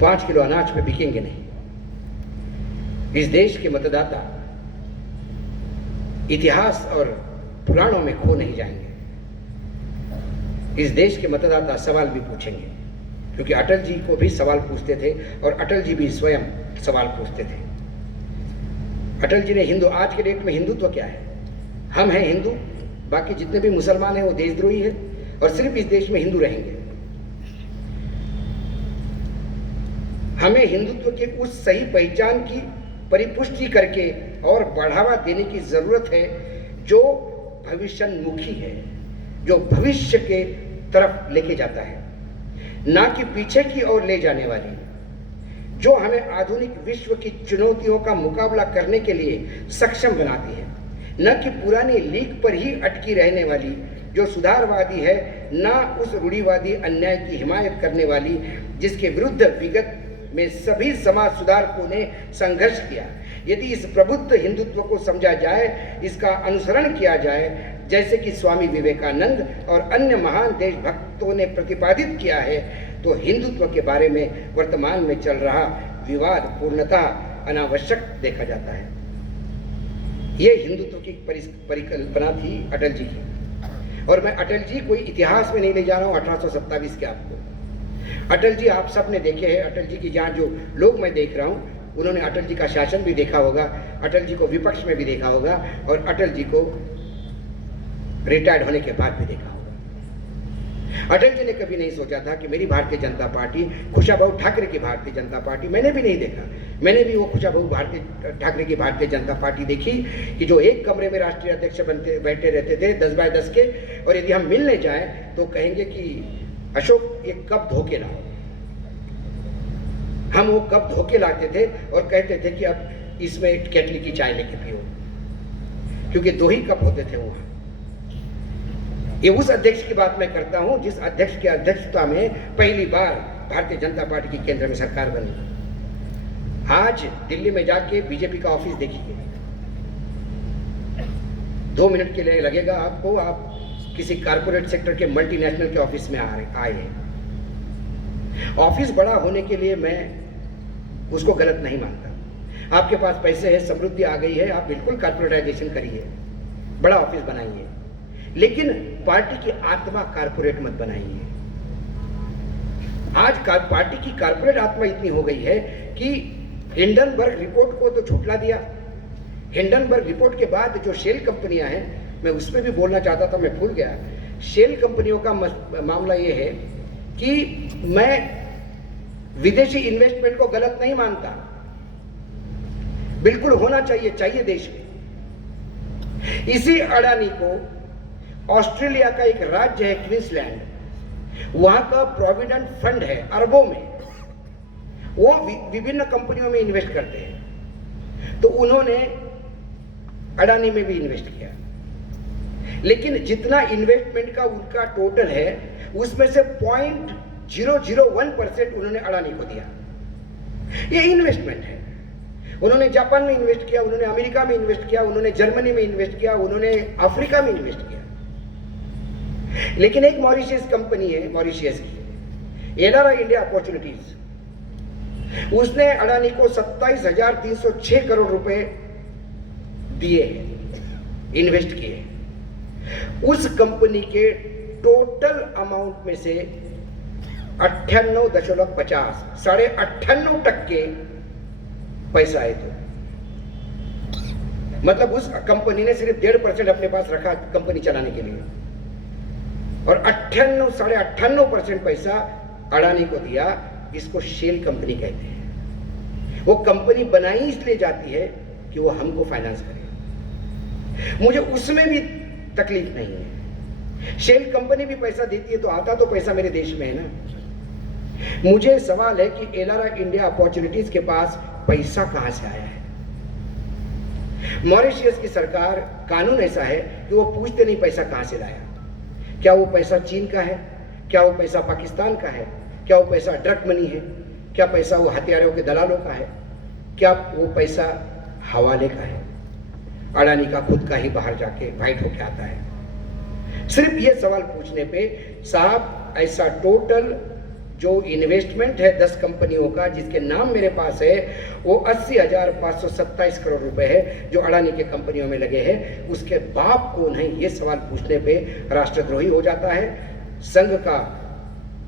5 किलो अनाज पे बिकेंगे नहीं। इस देश के मतदाता इतिहास और पुराणों में खो नहीं जाएंगे। इस देश के मतदाता सवाल भी पूछेंगे, क्योंकि अटल जी को भी सवाल पूछते थे और अटल जी भी स्वयं सवाल पूछते थे। अटल जी ने हिंदू, आज के डेट में हिंदुत्व क्या है? हम हैं हिंदू, बाकी जितने भी मुसलमान हैं वो देशद्रोही है और सिर्फ इस देश में हिंदू रहेंगे। हमें हिंदुत्व के उस सही पहचान की परिपुष्टि करके और बढ़ावा देने की जरूरत है जो भविष्योन्मुखी है, जो भविष्य के तरफ लेके जाता है, ना कि पीछे की ओर ले जाने वाली, जो हमें आधुनिक विश्व की चुनौतियों का मुकाबला करने के लिए सक्षम बनाती है, न कि पुरानी लीक पर ही अटकी रहने वाली, जो सुधारवादी है, ना उस रूढ़िवादी अन्याय की हिमायत करने वाली जिसके विरुद्ध विगत में सभी समाज सुधारकों ने संघर्ष किया। यदि इस प्रबुद्ध हिंदुत्व को समझा जाए, इसका अनुसरण किया जाए, जैसे कि स्वामी विवेकानंद और अन्य महान देशभक्तों ने प्रतिपादित किया है, तो हिंदुत्व के बारे में वर्तमान में चल रहा विवाद पूर्णतः अनावश्यक देखा जाता है। ये हिंदुत्व की परिकल्पना थी अटल जी की। और मैं अटल जी कोई इतिहास में नहीं ले जा रहा हूँ 1827 के आपको। अटल जी आप सब ने देखे हैं। अटल जी की जहाँ जो लोग मैं देख रहा हूँ, उन्होंने अटल जी का शासन भी देखा होगा, अटल जी को विपक्ष में भी देखा होगा, और अटल जी को रिटायर्ड होने के बाद भी देखा होगा। अटल जी ने कभी नहीं सोचा था कि मेरी भारतीय जनता पार्टी, कुशाभाऊ ठाकरे की भारतीय जनता पार्टी, मैंने भी नहीं देखा। मैंने भी वो कुशाभाऊ ठाकरे की भारतीय जनता पार्टी देखी कि जो एक कमरे में राष्ट्रीय अध्यक्ष बैठे रहते थे 10 बाय 10 के, और यदि हम मिलने जाएं तो कहेंगे कि अशोक एक कप धोके लाओ। हम वो कप धोके लाते थे और कहते थे कि अब इसमें केटली की चाय लेके पियो, क्योंकि 2 ही कप होते थे वहां। ये उस अध्यक्ष की बात मैं करता हूं जिस अध्यक्ष की अध्यक्षता में पहली बार भारतीय जनता पार्टी की केंद्र में सरकार बनी। आज दिल्ली में जाके बीजेपी का ऑफिस देखिए, 2 मिनट के लिए लगेगा आपको, आप किसी कारपोरेट सेक्टर के मल्टीनेशनल के ऑफिस में आए हैं। ऑफिस बड़ा होने के लिए मैं उसको गलत नहीं मानता। आपके पास पैसे है, समृद्धि आ गई है, आप बिल्कुल कारपोरेटाइजेशन करिए, बड़ा ऑफिस बनाइए, लेकिन पार्टी की आत्मा कारपोरेट मत बनाइए। आज पार्टी की कारपोरेट आत्मा इतनी हो गई है कि हिंडनबर्ग रिपोर्ट को तो झुठला दिया। हिंडनबर्ग रिपोर्ट के बाद जो शेल कंपनियां हैं, मैं उस पर भी बोलना चाहता था, मैं भूल गया। शेल कंपनियों का मामला यह है कि मैं विदेशी इन्वेस्टमेंट को गलत नहीं मानता, बिल्कुल होना चाहिए देश में। इसी अडानी को ऑस्ट्रेलिया का एक राज्य है क्वींसलैंड, वहां का प्रोविडेंट फंड है अरबों में, वो विभिन्न कंपनियों में इन्वेस्ट करते हैं। तो उन्होंने अडानी में भी इन्वेस्ट किया, लेकिन जितना इन्वेस्टमेंट का उनका टोटल है उसमें से 0.001% उन्होंने अडानी को दिया। ये इन्वेस्टमेंट है। उन्होंने जापान में इन्वेस्ट किया, उन्होंने अमेरिका में इन्वेस्ट किया, उन्होंने जर्मनी में इन्वेस्ट किया, उन्होंने अफ्रीका में इन्वेस्ट किया। लेकिन एक मॉरिशियस कंपनी है, मॉरिशियस की एलारा इंडिया अपॉर्चुनिटीज, उसने अडानी को 27,306 करोड़ रुपए दिए, इन्वेस्ट किए। उस कंपनी के टोटल अमाउंट में से 98.50 98% पैसा है। तो मतलब उस कंपनी ने सिर्फ 1.5% अपने पास रखा कंपनी चलाने के लिए, और 98.98% पैसा अडानी को दिया। इसको शेल कंपनी कहते हैं। वो कंपनी बनाई इसलिए जाती है कि वो हमको फाइनेंस करे। मुझे उसमें भी तकलीफ नहीं है। शेल कंपनी भी पैसा देती है तो आता तो पैसा मेरे देश में है ना। मुझे सवाल है कि एलारा इंडिया अपॉर्चुनिटीज के पास पैसा कहां से आया है। मॉरिशियस की सरकार, कानून ऐसा है कि वो पूछते नहीं पैसा कहां से लाया। क्या वो पैसा चीन का है, क्या वो पैसा पाकिस्तान का है, क्या वो पैसा ड्रग मनी है, क्या पैसा वो हथियारों के दलालों का है, क्या वो पैसा हवाले का है, अडानी का खुद का ही बाहर जाके वाइट होके आता है। सिर्फ ये सवाल पूछने पे साहब ऐसा टोटल जो इन्वेस्टमेंट है 10 कंपनियों का जिसके नाम मेरे पास है वो 80,527 करोड़ रुपए है जो अडानी के कंपनियों में लगे हैं। उसके बाप कौन है, ये सवाल पूछने पे राष्ट्रद्रोही हो जाता है। संघ का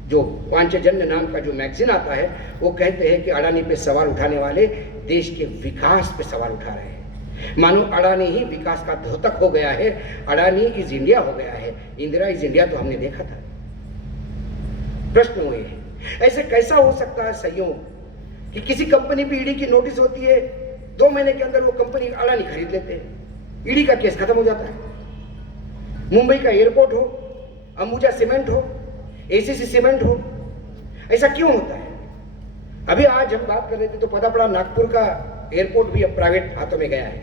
जो पांचजन्य नाम का जो मैगजीन आता है वो कहते हैं कि अडानी पे सवाल उठाने वाले देश के विकास पे सवाल उठा रहे हैं, मानो अडानी ही विकास का द्योतक हो गया है, अडानी इज इंडिया हो गया है। इंदिरा इज इंडिया तो हमने देखा था। प्रश्न वो ये है, ऐसे कैसा हो सकता है संयोग कि किसी कंपनी पे ईडी की नोटिस होती है, 2 महीने के अंदर वो कंपनी अडानी खरीद लेते हैं, ईडी का केस खत्म हो जाता है। मुंबई का एयरपोर्ट हो, अंबुजा सीमेंट हो, एसीसी सीमेंट हो, ऐसा क्यों होता है? अभी आज हम बात कर रहे थे तो पता पड़ा नागपुर का एयरपोर्ट भी अब प्राइवेट हाथों में गया है,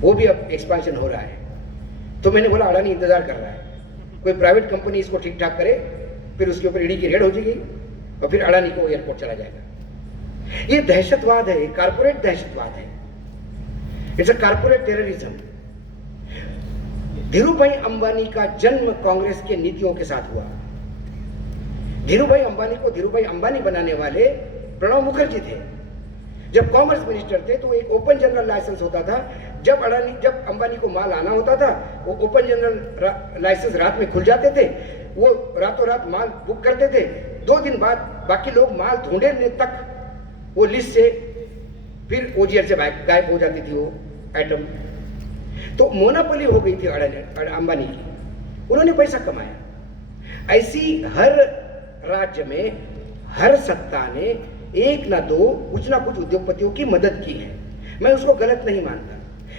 वो भी अब एक्सपेंशन हो रहा है। तो मैंने बोला अडानी इंतजार कर रहा है, कोई प्राइवेट कंपनी इसको ठीक ठाक करे, फिर उसके ऊपर ईडी की रेड हो जाएगी और फिर अडानी को एयरपोर्ट चला जाएगा। ये दहशतवाद है, कारपोरेट दहशतवाद है, it's a corporate terrorism. Dhirubhai Ambani का जन्म कांग्रेस के नीतियों के साथ हुआ। धीरूभाई अंबानी को धीरूभाई अंबानी बनाने वाले प्रणब मुखर्जी थे। जब कॉमर्स मिनिस्टर थे तो एक ओपन जनरल लाइसेंस होता था। जब अंबानी को माल आना होता था, वो ओपन जनरल लाइसेंस रात में खुल जाते थे, वो रातों रात माल बुक करते थे। 2 दिन बाद बाकी लोग माल ढूंढने तक वो लिस्ट से फिर ओजीआर से गायब हो जाती थी वो आइटम। तो मोनोपोली हो गई थी अंबानी की, उन्होंने पैसा कमाया। ऐसी हर राज्य में हर सत्ता ने एक ना दो कुछ ना कुछ उद्योगपतियों की मदद की है, मैं उसको गलत नहीं मानता।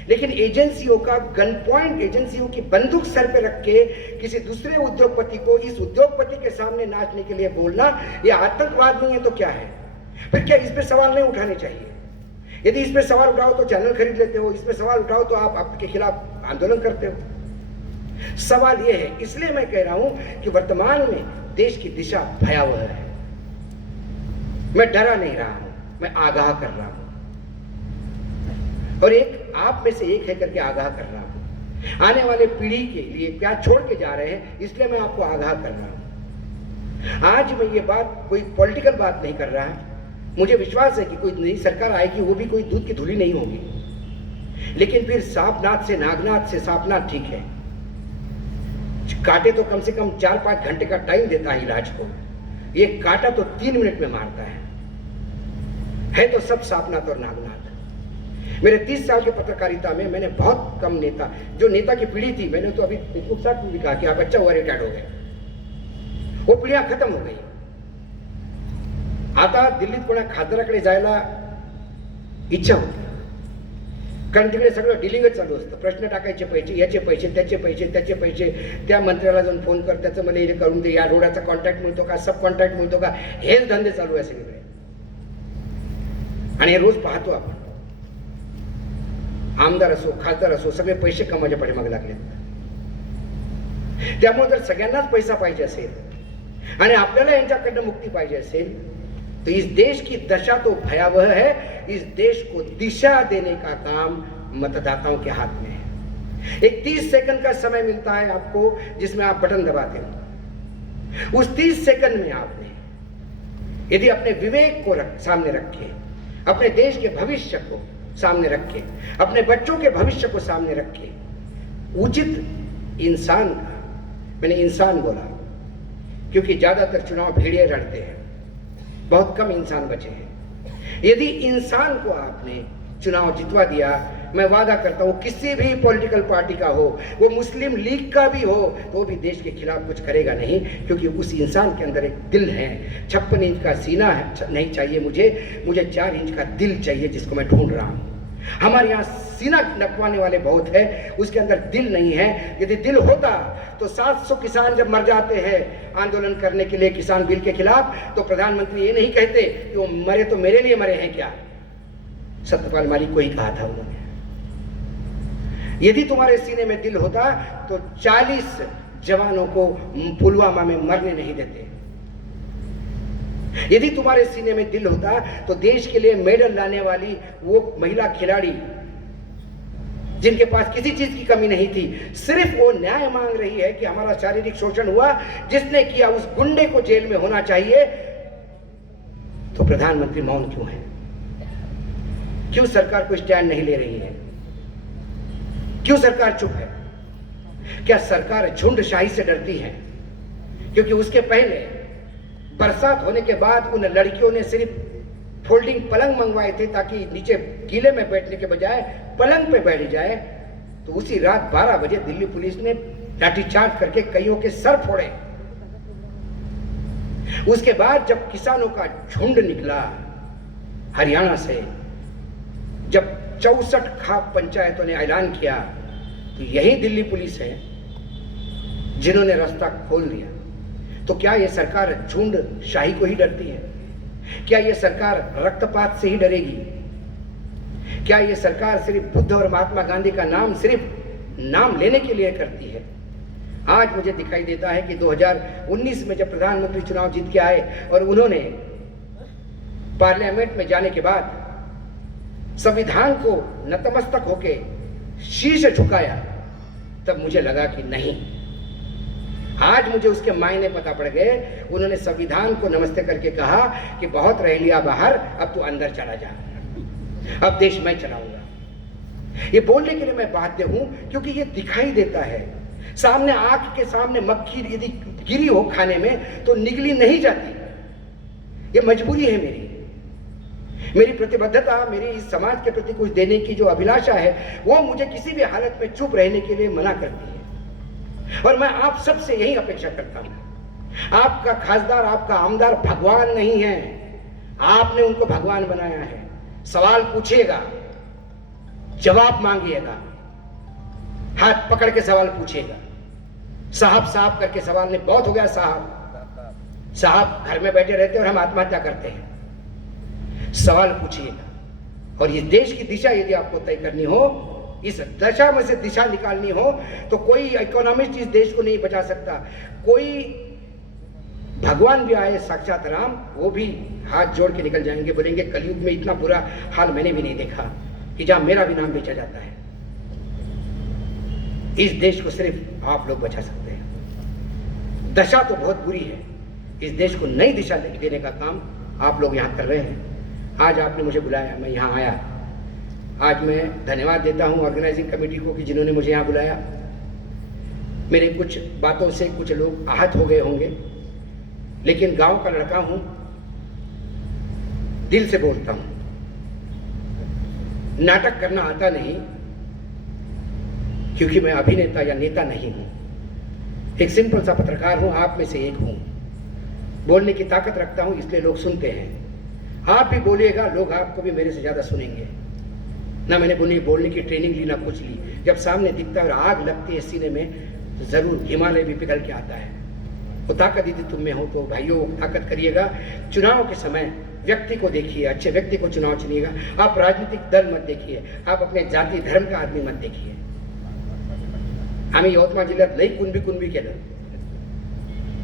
लेकिन एजेंसियों का गन पॉइंट, एजेंसियों की बंदूक सर पे रख के किसी दूसरे उद्योगपति को इस उद्योगपति के सामने नाचने के लिए बोलना, ये आतंकवाद नहीं है तो क्या है? फिर क्या इस पे सवाल नहीं उठाने चाहिए? यदि इस पे सवाल उठाओ तो चैनल खरीद लेते हो, इस पे सवाल उठाओ तो आप आपके खिलाफ आंदोलन करते हो। सवाल ये है, इसलिए मैं कह रहा हूं कि वर्तमान में देश की दिशा भयावह है। मैं डरा नहीं रहा हूं, मैं आगाह कर रहा हूं, और एक आप में से एक है करके आगाह कर रहा हूं। आने वाले पीढ़ी के लिए क्या छोड़ के जा रहे हैं, इसलिए मैं आपको आगाह कर रहा हूं। आज मैं ये बात कोई पॉलिटिकल बात नहीं कर रहा, मुझे विश्वास है कि कोई नई सरकार आएगी, वो भी कोई दूध की धुली नहीं होगी। लेकिन फिर सांपनाथ से नागनाथ से सांपनाथ ठीक है, काटे तो कम से कम 4-5 घंटे का टाइम देता है इलाज को, ये काटा तो 3 मिनट में मारता है तो सब सांपनाथ और नागनाथ। मेरे 30 साल के पत्रकारिता में मैंने बहुत कम नेता, जो नेता की पीढ़ी थी, मैंने तो अभी फेसबुक साथ में भी कहा कि आप अच्छा हुआ रिटायर्ड हो गए, वो पीढ़ियां खत्म हो गई। आता दिल्लीत कोणा खासदाराकडे जायला इच्छा होती, कारण तिकडे सगळं डिलिंगच चालू असतं। प्रश्न टाकायचे पैसे, याचे पैसे, त्याचे पैसे, त्याचे पैसे, त्या मंत्र्याला जाऊन फोन कर, त्याचं मला हे करून दे, या रोडाचा कॉन्ट्रॅक्ट मिळतो का, सब कॉन्ट्रॅक्ट मिळतो का, हेच धंदे चालू आहे सगळीकडे। आणि हे रोज पाहतो आपण, आमदार असो खासदार असो सगळे पैसे कमावण्याच्या पाठीमागे लागलेत। त्यामुळे जर सगळ्यांनाच पैसा पाहिजे असेल आणि आपल्याला यांच्याकडनं मुक्ती पाहिजे असेल, तो इस देश की दशा तो भयावह है। इस देश को दिशा देने का काम मतदाताओं के हाथ में है। एक 30 सेकंड का समय मिलता है आपको, जिसमें आप बटन दबाते हो। उस 30 सेकंड में आपने यदि अपने विवेक को सामने रखे, अपने देश के भविष्य को सामने रखे, अपने बच्चों के भविष्य को सामने रखे, उचित इंसान का, मैंने इंसान बोला क्योंकि ज्यादातर चुनाव भेड़िए लड़ते हैं, बहुत कम इंसान बचे हैं। यदि इंसान को आपने चुनाव जितवा दिया, मैं वादा करता हूं किसी भी पॉलिटिकल पार्टी का हो, वो मुस्लिम लीग का भी हो, तो भी देश के खिलाफ कुछ करेगा नहीं, क्योंकि उस इंसान के अंदर एक दिल है। 56 इंच का सीना है नहीं चाहिए मुझे 4 इंच का दिल चाहिए, जिसको मैं ढूंढ रहा हूं। हमारे यहाँ सीना नपवाने वाले बहुत है, उसके अंदर दिल नहीं है। यदि दिल होता तो 700 किसान जब मर जाते हैं आंदोलन करने के लिए किसान बिल के खिलाफ, तो प्रधानमंत्री ये नहीं कहते कि वो मरे तो मेरे लिए मरे हैं क्या। सत्यपाल मलिक को ही कहा था उन्होंने। यदि तुम्हारे सीने में दिल होता तो 40 जवानों को पुलवामा में मरने नहीं देते। यदि तुम्हारे सीने में दिल होता तो देश के लिए मेडल लाने वाली वो महिला खिलाड़ी, जिनके पास किसी चीज की कमी नहीं थी, सिर्फ वो न्याय मांग रही है कि हमारा शारीरिक शोषण हुआ, जिसने किया उस गुंडे को जेल में होना चाहिए, तो प्रधानमंत्री मौन क्यों है? क्यों सरकार कोई स्टैंड नहीं ले रही है? क्यों सरकार चुप है? क्या सरकार झुंडशाही से डरती है? क्योंकि उसके पहले बरसात होने के बाद उन लड़कियों ने सिर्फ फोल्डिंग पलंग मंगवाए थे ताकि नीचे गीले में बैठने के बजाय पलंग पे बैठ जाए, तो उसी रात 12 बजे दिल्ली पुलिस ने लाठीचार्ज करके कईयों के सर फोड़े। उसके बाद जब किसानों का झुंड निकला हरियाणा से, जब 64 खाप पंचायतों ने ऐलान किया, तो यही दिल्ली पुलिस है जिन्होंने रास्ता खोल दिया। तो क्या ये सरकार झुंड शाही को ही डरती है? क्या ये सरकार रक्तपात से ही डरेगी? क्या ये सरकार सिर्फ बुद्ध और महात्मा गांधी का नाम सिर्फ नाम लेने के लिए करती है? आज मुझे दिखाई देता है कि 2019 में जब प्रधानमंत्री चुनाव जीत के आए और उन्होंने पार्लियामेंट में जाने के बाद संविधान को नतमस्तक होके शीश झुकाया, तब मुझे लगा कि नहीं, आज मुझे उसके मायने पता पड़ गए। उन्होंने संविधान को नमस्ते करके कहा कि बहुत रह लिया बाहर, अब तू अंदर चला जा, अब देश मैं चलाऊंगा। ये बोलने के लिए मैं बाध्य हूं क्योंकि ये दिखाई देता है। सामने आंख के सामने मक्खी यदि गिरी हो खाने में तो निगली नहीं जाती। ये मजबूरी है मेरी प्रतिबद्धता, मेरी इस समाज के प्रति कुछ देने की जो अभिलाषा है, वो मुझे किसी भी हालत में चुप रहने के लिए मना करती है। और मैं आप सबसे यही अपेक्षा करता हूं। आपका खासदार, आपका आमदार भगवान नहीं है, आपने उनको भगवान बनाया है। सवाल पूछिएगा, जवाब मांगिएगा, हाथ पकड़ के सवाल पूछिएगा। साहब साहब करके सवाल नहीं, बहुत हो गया साहब साहब, घर में बैठे रहते और हम आत्महत्या करते हैं। सवाल पूछिएगा। और ये देश की दिशा यदि आपको तय करनी हो, इस दशा में से दिशा निकालनी हो, तो कोई इकोनॉमिस्ट इस देश को नहीं बचा सकता। कोई भगवान भी आए, साक्षात राम, वो भी हाथ जोड़ के निकल जाएंगे, बोलेंगे कलयुग में इतना बुरा हाल मैंने भी नहीं देखा कि जहां मेरा भी नाम बेचा जाता है। इस देश को सिर्फ आप लोग बचा सकते हैं। दशा तो बहुत बुरी है, इस देश को नई दिशा देने का काम आप लोग यहाँ कर रहे हैं। आज आपने मुझे बुलाया, मैं यहाँ आया। आज मैं धन्यवाद देता हूँ ऑर्गेनाइजिंग कमेटी को कि जिन्होंने मुझे यहाँ बुलाया। मेरे कुछ बातों से कुछ लोग आहत हो गए होंगे, लेकिन गांव का लड़का हूँ, दिल से बोलता हूँ। नाटक करना आता नहीं, क्योंकि मैं अभिनेता या नेता नहीं हूँ। एक सिंपल सा पत्रकार हूँ, आप में से एक हूँ। बोलने की ताकत रखता हूँ, इसलिए लोग सुनते हैं। आप भी बोलिएगा, लोग आपको भी मेरे से ज्यादा सुनेंगे। ना मैंने बोलने की ट्रेनिंग ली, ना कुछ ली। जब सामने दिखता है और आग लगती है सीने में, तो जरूर हिमालय भी पिघल के आता है। वो ताकत यदि तुम में हो तो भाइयों ताकत करिएगा। चुनाव के समय व्यक्ति को देखिए, अच्छे व्यक्ति को चुनाव चुनिएगा। आप राजनीतिक दल मत देखिए, आप अपने जाति धर्म का आदमी मत देखिए। आम्ही यवतमाळ जिल्ह्यात लई कुणबी केलं,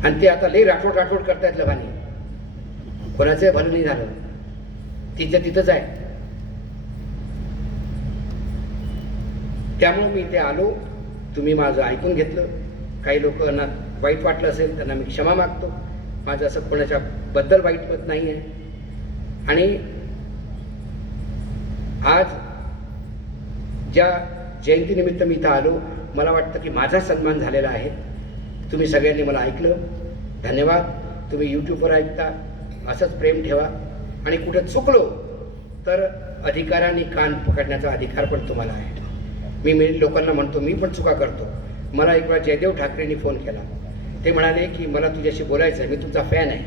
आणि ते आता लई राठोड करतायत लोकांनी। कोणाचं भलं नाही झालं, तिथंच आहे। त्यामुळे मी इथे आलो, तुम्ही माझं ऐकून घेतलं। काही लोकांना वाईट वाटलं असेल त्यांना मी क्षमा मागतो। माझं असं कोणाच्या बद्दल वाईट मत नाही आहे। आणि आज ज्या जयंतीनिमित्त मी इथं आलो, मला वाटतं की माझा सन्मान झालेला आहे। तुम्ही सगळ्यांनी मला ऐकलं, धन्यवाद। तुम्ही यूट्यूबवर ऐकता, असंच प्रेम ठेवा। आणि कुठे चुकलो तर अधिकाराने कान पकडण्याचा अधिकार पण तुम्हाला आहे। मी लोकांना म्हणतो, मी पण चुका करतो। मला एक वेळा जयदेव ठाकरेंनी फोन केला, ते म्हणाले की मला तुझ्याशी बोलायचं आहे, मी तुमचा फॅन आहे।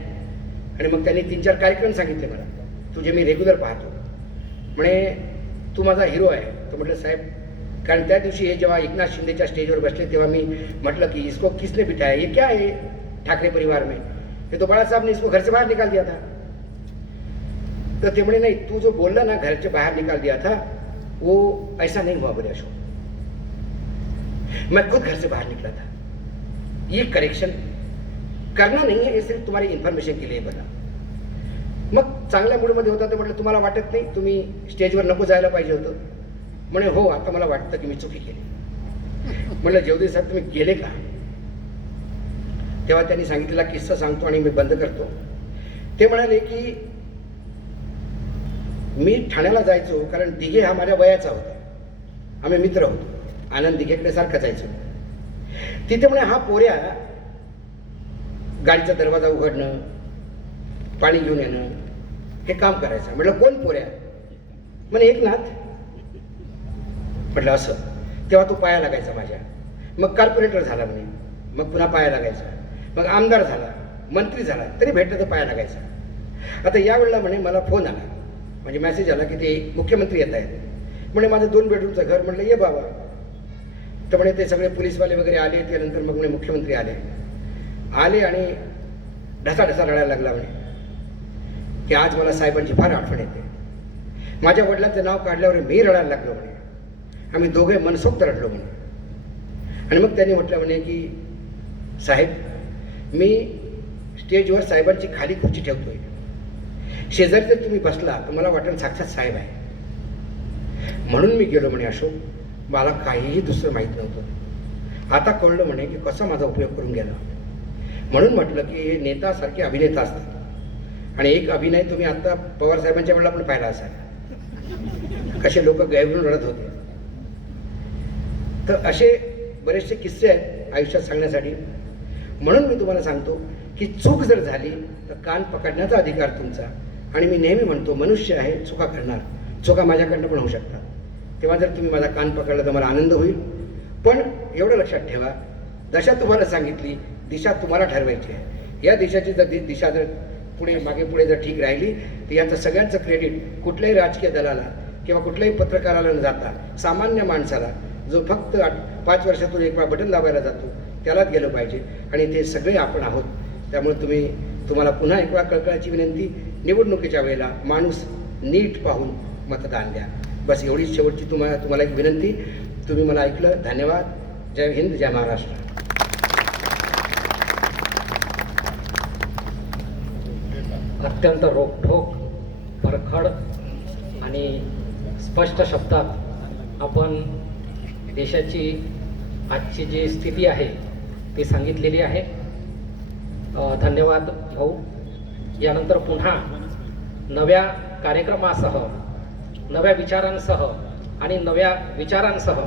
आणि मग त्यांनी 3-4 कार्यक्रम सांगितले मला, तुझे मी रेग्युलर पाहतो, म्हणे तू माझा हिरो आहे। तो म्हटलं साहेब, कारण त्या दिवशी हे जेव्हा एकनाथ शिंदेच्या स्टेजवर बसले तेव्हा मी म्हटलं कि इसको किसने बिठाया, ये क्या है ठाकरे परिवार में, ये तो बड़ा साहब ने इसको घर से बाहर निकाल दिया था। तो ते म्हणे नहीं, तू जो बोलला ना घर से बाहर निकाल दिया था, वो ऐसा नहीं हुआ बोले अशोक, मैं खुद घर से बाहर निकला था। ये करेक्शन करना नहीं है, ये सिर्फ तुम्हारी इन्फॉर्मेशन के लिए बना। मग चांगल्या मूडमध्ये होता तर म्हटलं तुम्हाला वाटत नाही तुम्ही स्टेजवर नको जायला पाहिजे होतं? म्हणे हो, आता मला वाटतं की मी चुकी केली। म्हटलं जयदेव साहेब तुम्ही गेले का? तेव्हा त्यांनी सांगितलेला किस्सा सांगतो आणि मी बंद करतो। ते म्हणाले की मी ठाण्याला जायचो, कारण दिघे हा माझ्या वयाचा होता, आम्ही मित्र होतो, आनंद दिघेकडे सारखं जायचो। तिथे म्हणे हा पोऱ्या गाडीचा दरवाजा उघडणं, पाणी घेऊन येणं हे काम करायचं। म्हटलं कोण पोऱ्या? म्हणे एकनाथ। म्हटलं असं। तेव्हा तो पाया लागायचा माझ्या। मग कॉर्पोरेटर झाला म्हणे, मग पुन्हा पाया लागायचा, मग आमदार झाला, मंत्री झाला, तरी भेटलं तर पाया लागायचा। आता यावेळेला म्हणे मला फोन आला, म्हणजे मेसेज आला की ते मुख्यमंत्री येत आहेत। म्हणे माझं 2 बेडरूमचं घर। म्हटलं ये बाबा। तर म्हणे ते सगळे पोलीसवाले वगैरे आले, त्यानंतर मग म्हणे मुख्यमंत्री आले आणि ढसाढसा रडायला लागला म्हणे की आज मला साहेबांची फार आठवण येते। माझ्या वडिलांचं नाव काढल्यावर मी रडायला लागलो म्हणे, आम्ही दोघे मनसोक्त रडलो म्हणे। आणि मग त्यांनी म्हटलं म्हणे की साहेब, मी स्टेजवर साहेबांची खाली खुर्ची ठेवतोय, शेजारी जर तुम्ही बसला तर मला वाटेल साक्षात साहेब आहे. म्हणून मी गेलो म्हणे अशोक, मला काहीही दुसरं माहीत नव्हतं. आता कळलं म्हणे की कसा माझा उपयोग करून गेला. म्हणून म्हटलं की हे नेतासारखे अभिनेता असतात. आणि एक अभिनय तुम्ही आता पवार साहेबांच्या वेळेला पण पाहिला असाल, कसे लोक गैरून रडत होते. तर असे बरेचसे किस्से आहेत आयुष्यात सांगण्यासाठी. म्हणून मी तुम्हाला सांगतो की चूक जर झाली तर कान पकडण्याचा अधिकार तुमचा. आणि मी नेहमी म्हणतो मनुष्य आहे, चुका करणार, चुका माझ्याकडनं पण होऊ शकतात. तेव्हा जर तुम्ही माझा कान पकडला तर मला आनंद होईल. पण एवढं लक्षात ठेवा, दशा तुम्हाला सांगितली, दिशा तुम्हाला ठरवायची आहे. या देशाची जर दिशा जर पुढे मागे पुढे जर ठीक राहिली तर याचं सगळ्यांचं क्रेडिट कुठल्याही राजकीय दलाला किंवा कुठल्याही पत्रकाराला न जाता सामान्य माणसाला, जो फक्त 5 वर्षातून एक वेळा बटन दाबायला जातो, त्यालाच गेलं पाहिजे. आणि ते सगळे आपण आहोत. त्यामुळे तुम्हाला पुन्हा एक वेळा कळकळाची विनंती, निवडणुकीच्या वेळेला माणूस नीट पाहून मतदान द्या. बस एवढीच शेवटची तुम्हाला एक विनंती. तुम्ही मला ऐकलं, धन्यवाद. जय हिंद, जय महाराष्ट्र. अत्यंत रोखठोक, परखड आणि स्पष्ट शब्दात आपण देशाची आजची जी स्थिती आहे ती सांगितलेली आहे. धन्यवाद भाऊ. यानंतर पुन्हा नव्या कार्यक्रमासह, नव्या विचारांसह आणि नव्या विचारांसह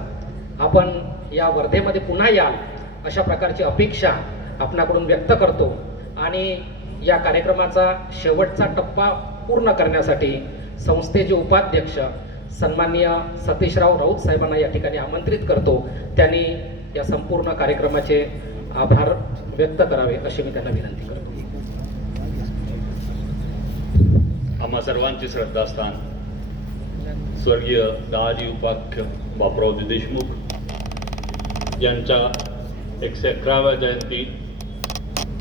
आपण या वर्धेमध्ये पुन्हा याल अशा प्रकारची अपेक्षा आपणाकडून व्यक्त करतो. आणि या कार्यक्रमाचा शेवटचा टप्पा पूर्ण करण्यासाठी संस्थेचे उपाध्यक्ष सन्माननीय सतीशराव राऊत साहेबांना या ठिकाणी आमंत्रित करतो. त्यांनी या संपूर्ण कार्यक्रमाचे आभार व्यक्त करावे अशी मी त्यांना विनंती करतो. आम्हा सर्वांचे श्रद्धास्थान स्वर्गीय दाजी उपाख्य बापूराव देशमुख यांच्या 111व्या जयंती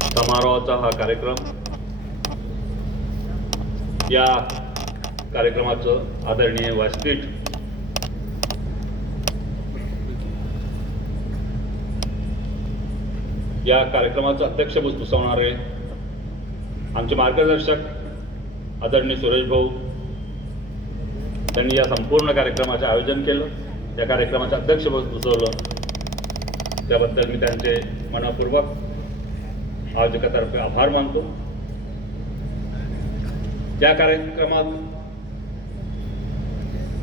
समारोहाचा हा कार्यक्रम. या कार्यक्रमाचं आदरणीय व्यासपीठ या कार्यक्रमाचं अध्यक्षपद भूषवणारे आमचे मार्गदर्शक आदरणीय सुरेश भाऊ, त्यांनी या संपूर्ण कार्यक्रमाचे आयोजन केलं, या कार्यक्रमाचं अध्यक्षपद भूषवलं. त्याबद्दल मी त्यांचे मनपूर्वक आयोजकातर्फे आभार मानतो. या कार्यक्रमात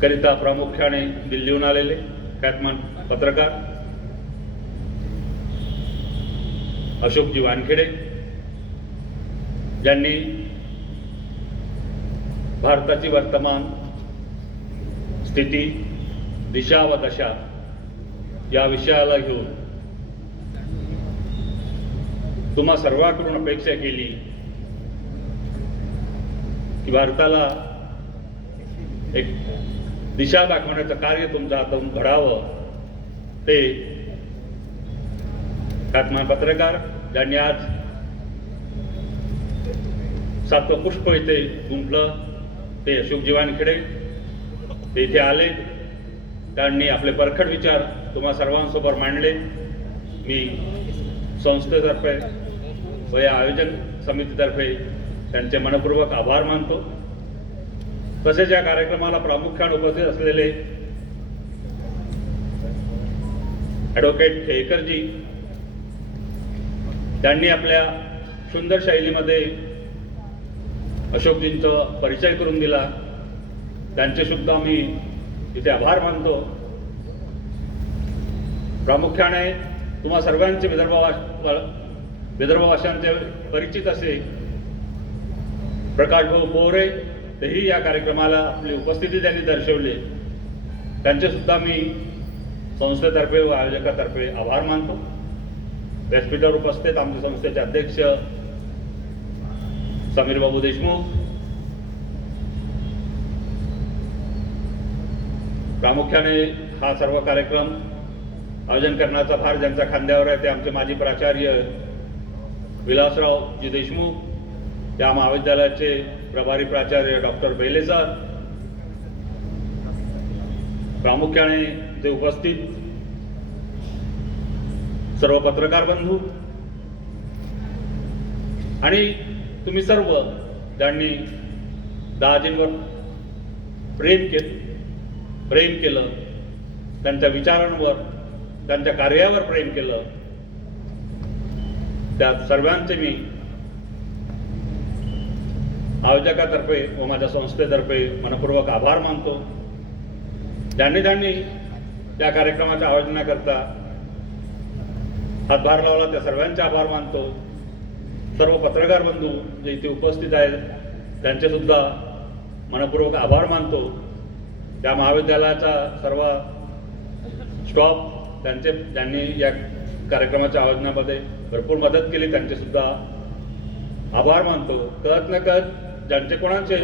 करिता प्रामुख्याने दिल्लीहून आलेले ख्यातमान पत्रकार अशोकजी वानखेडे, ज्यांनी भारताची वर्तमान स्थिती, दिशा व दशा या विषयाला घेऊन तुम्हा सर्वांकडून अपेक्षा केली की भारताला एक दिशा दाखवण्याचं कार्य तुमच्या हातून घडावं. ते ख्यातमान पत्रकार ज्यांनी आज 7वं पुष्प इथे गुंफलं, ते अशोकजी वानखेडे. ते इथे आले, त्यांनी आपले परखड विचार तुम्हा सर्वांसमोर मांडले. मी संस्थेतर्फे व या आयोजन समितीतर्फे त्यांचे मनपूर्वक आभार मानतो. तसेच या कार्यक्रमाला प्रामुख्याने उपस्थित असलेले ॲडव्होकेट खेळकरजी, त्यांनी आपल्या सुंदर शैलीमध्ये अशोकजींचा परिचय करून दिला. त्यांचे सुद्धा मी इथे आभार मानतो. प्रामुख्याने तुम्हा सर्वांचे विदर्भवाशांचे परिचित असे प्रकाश भाऊ पोहरे, तेही या कार्यक्रमाला आपली उपस्थिती त्यांनी दर्शवली. त्यांचे सुद्धा मी संस्थेतर्फे व आयोजकातर्फे आभार मानतो. व्यासपीठावर उपस्थित आमच्या संस्थेचे अध्यक्ष समीर बाबू देशमुख, प्रामुख्याने हा सर्व कार्यक्रम आयोजन करण्याचा भार ज्यांच्या खांद्यावर आहे ते आमचे माजी प्राचार्य विलासरावजी देशमुख, या महाविद्यालयाचे प्रभारी प्राचार्य डॉक्टर बेले सर, प्रामुख्याने जे उपस्थित सर्व पत्रकार बंधू आणि तुम्ही सर्व ज्यांनी दाजींवर प्रेम केलं, त्यांच्या विचारांवर, त्यांच्या कार्यावर प्रेम केलं, त्या सर्वांचे मी आयोजकातर्फे व माझ्या संस्थेतर्फे मनपूर्वक आभार मानतो. ज्यांनी त्या कार्यक्रमाच्या आयोजनाकरता हातभार लावला त्या सर्वांचे आभार मानतो. सर्व पत्रकार बंधू जे इथे उपस्थित आहेत त्यांचे सुद्धा मनपूर्वक आभार मानतो. त्या महाविद्यालयाचा सर्व स्टॉफ ज्यांनी या कार्यक्रमाच्या आयोजनामध्ये भरपूर मदत केली त्यांचे सुद्धा आभार मानतो. कळत न कळत ज्यांचे कोणाचे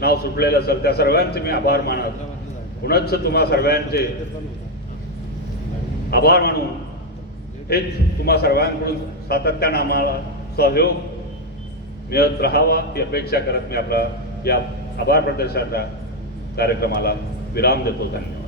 नाव सुटलेलं असेल त्या सर्वांचे मी आभार मानत पुनश्च तुम्हा सर्वांचे आभार मानून हेच तुम्हा सर्वांकडून सातत्यानं आम्हाला सहयोग मिळत राहावा ही अपेक्षा करत मी आपला या आभार प्रदर्शनाच्या कार्यक्रमाला विराम देतो. धन्यवाद.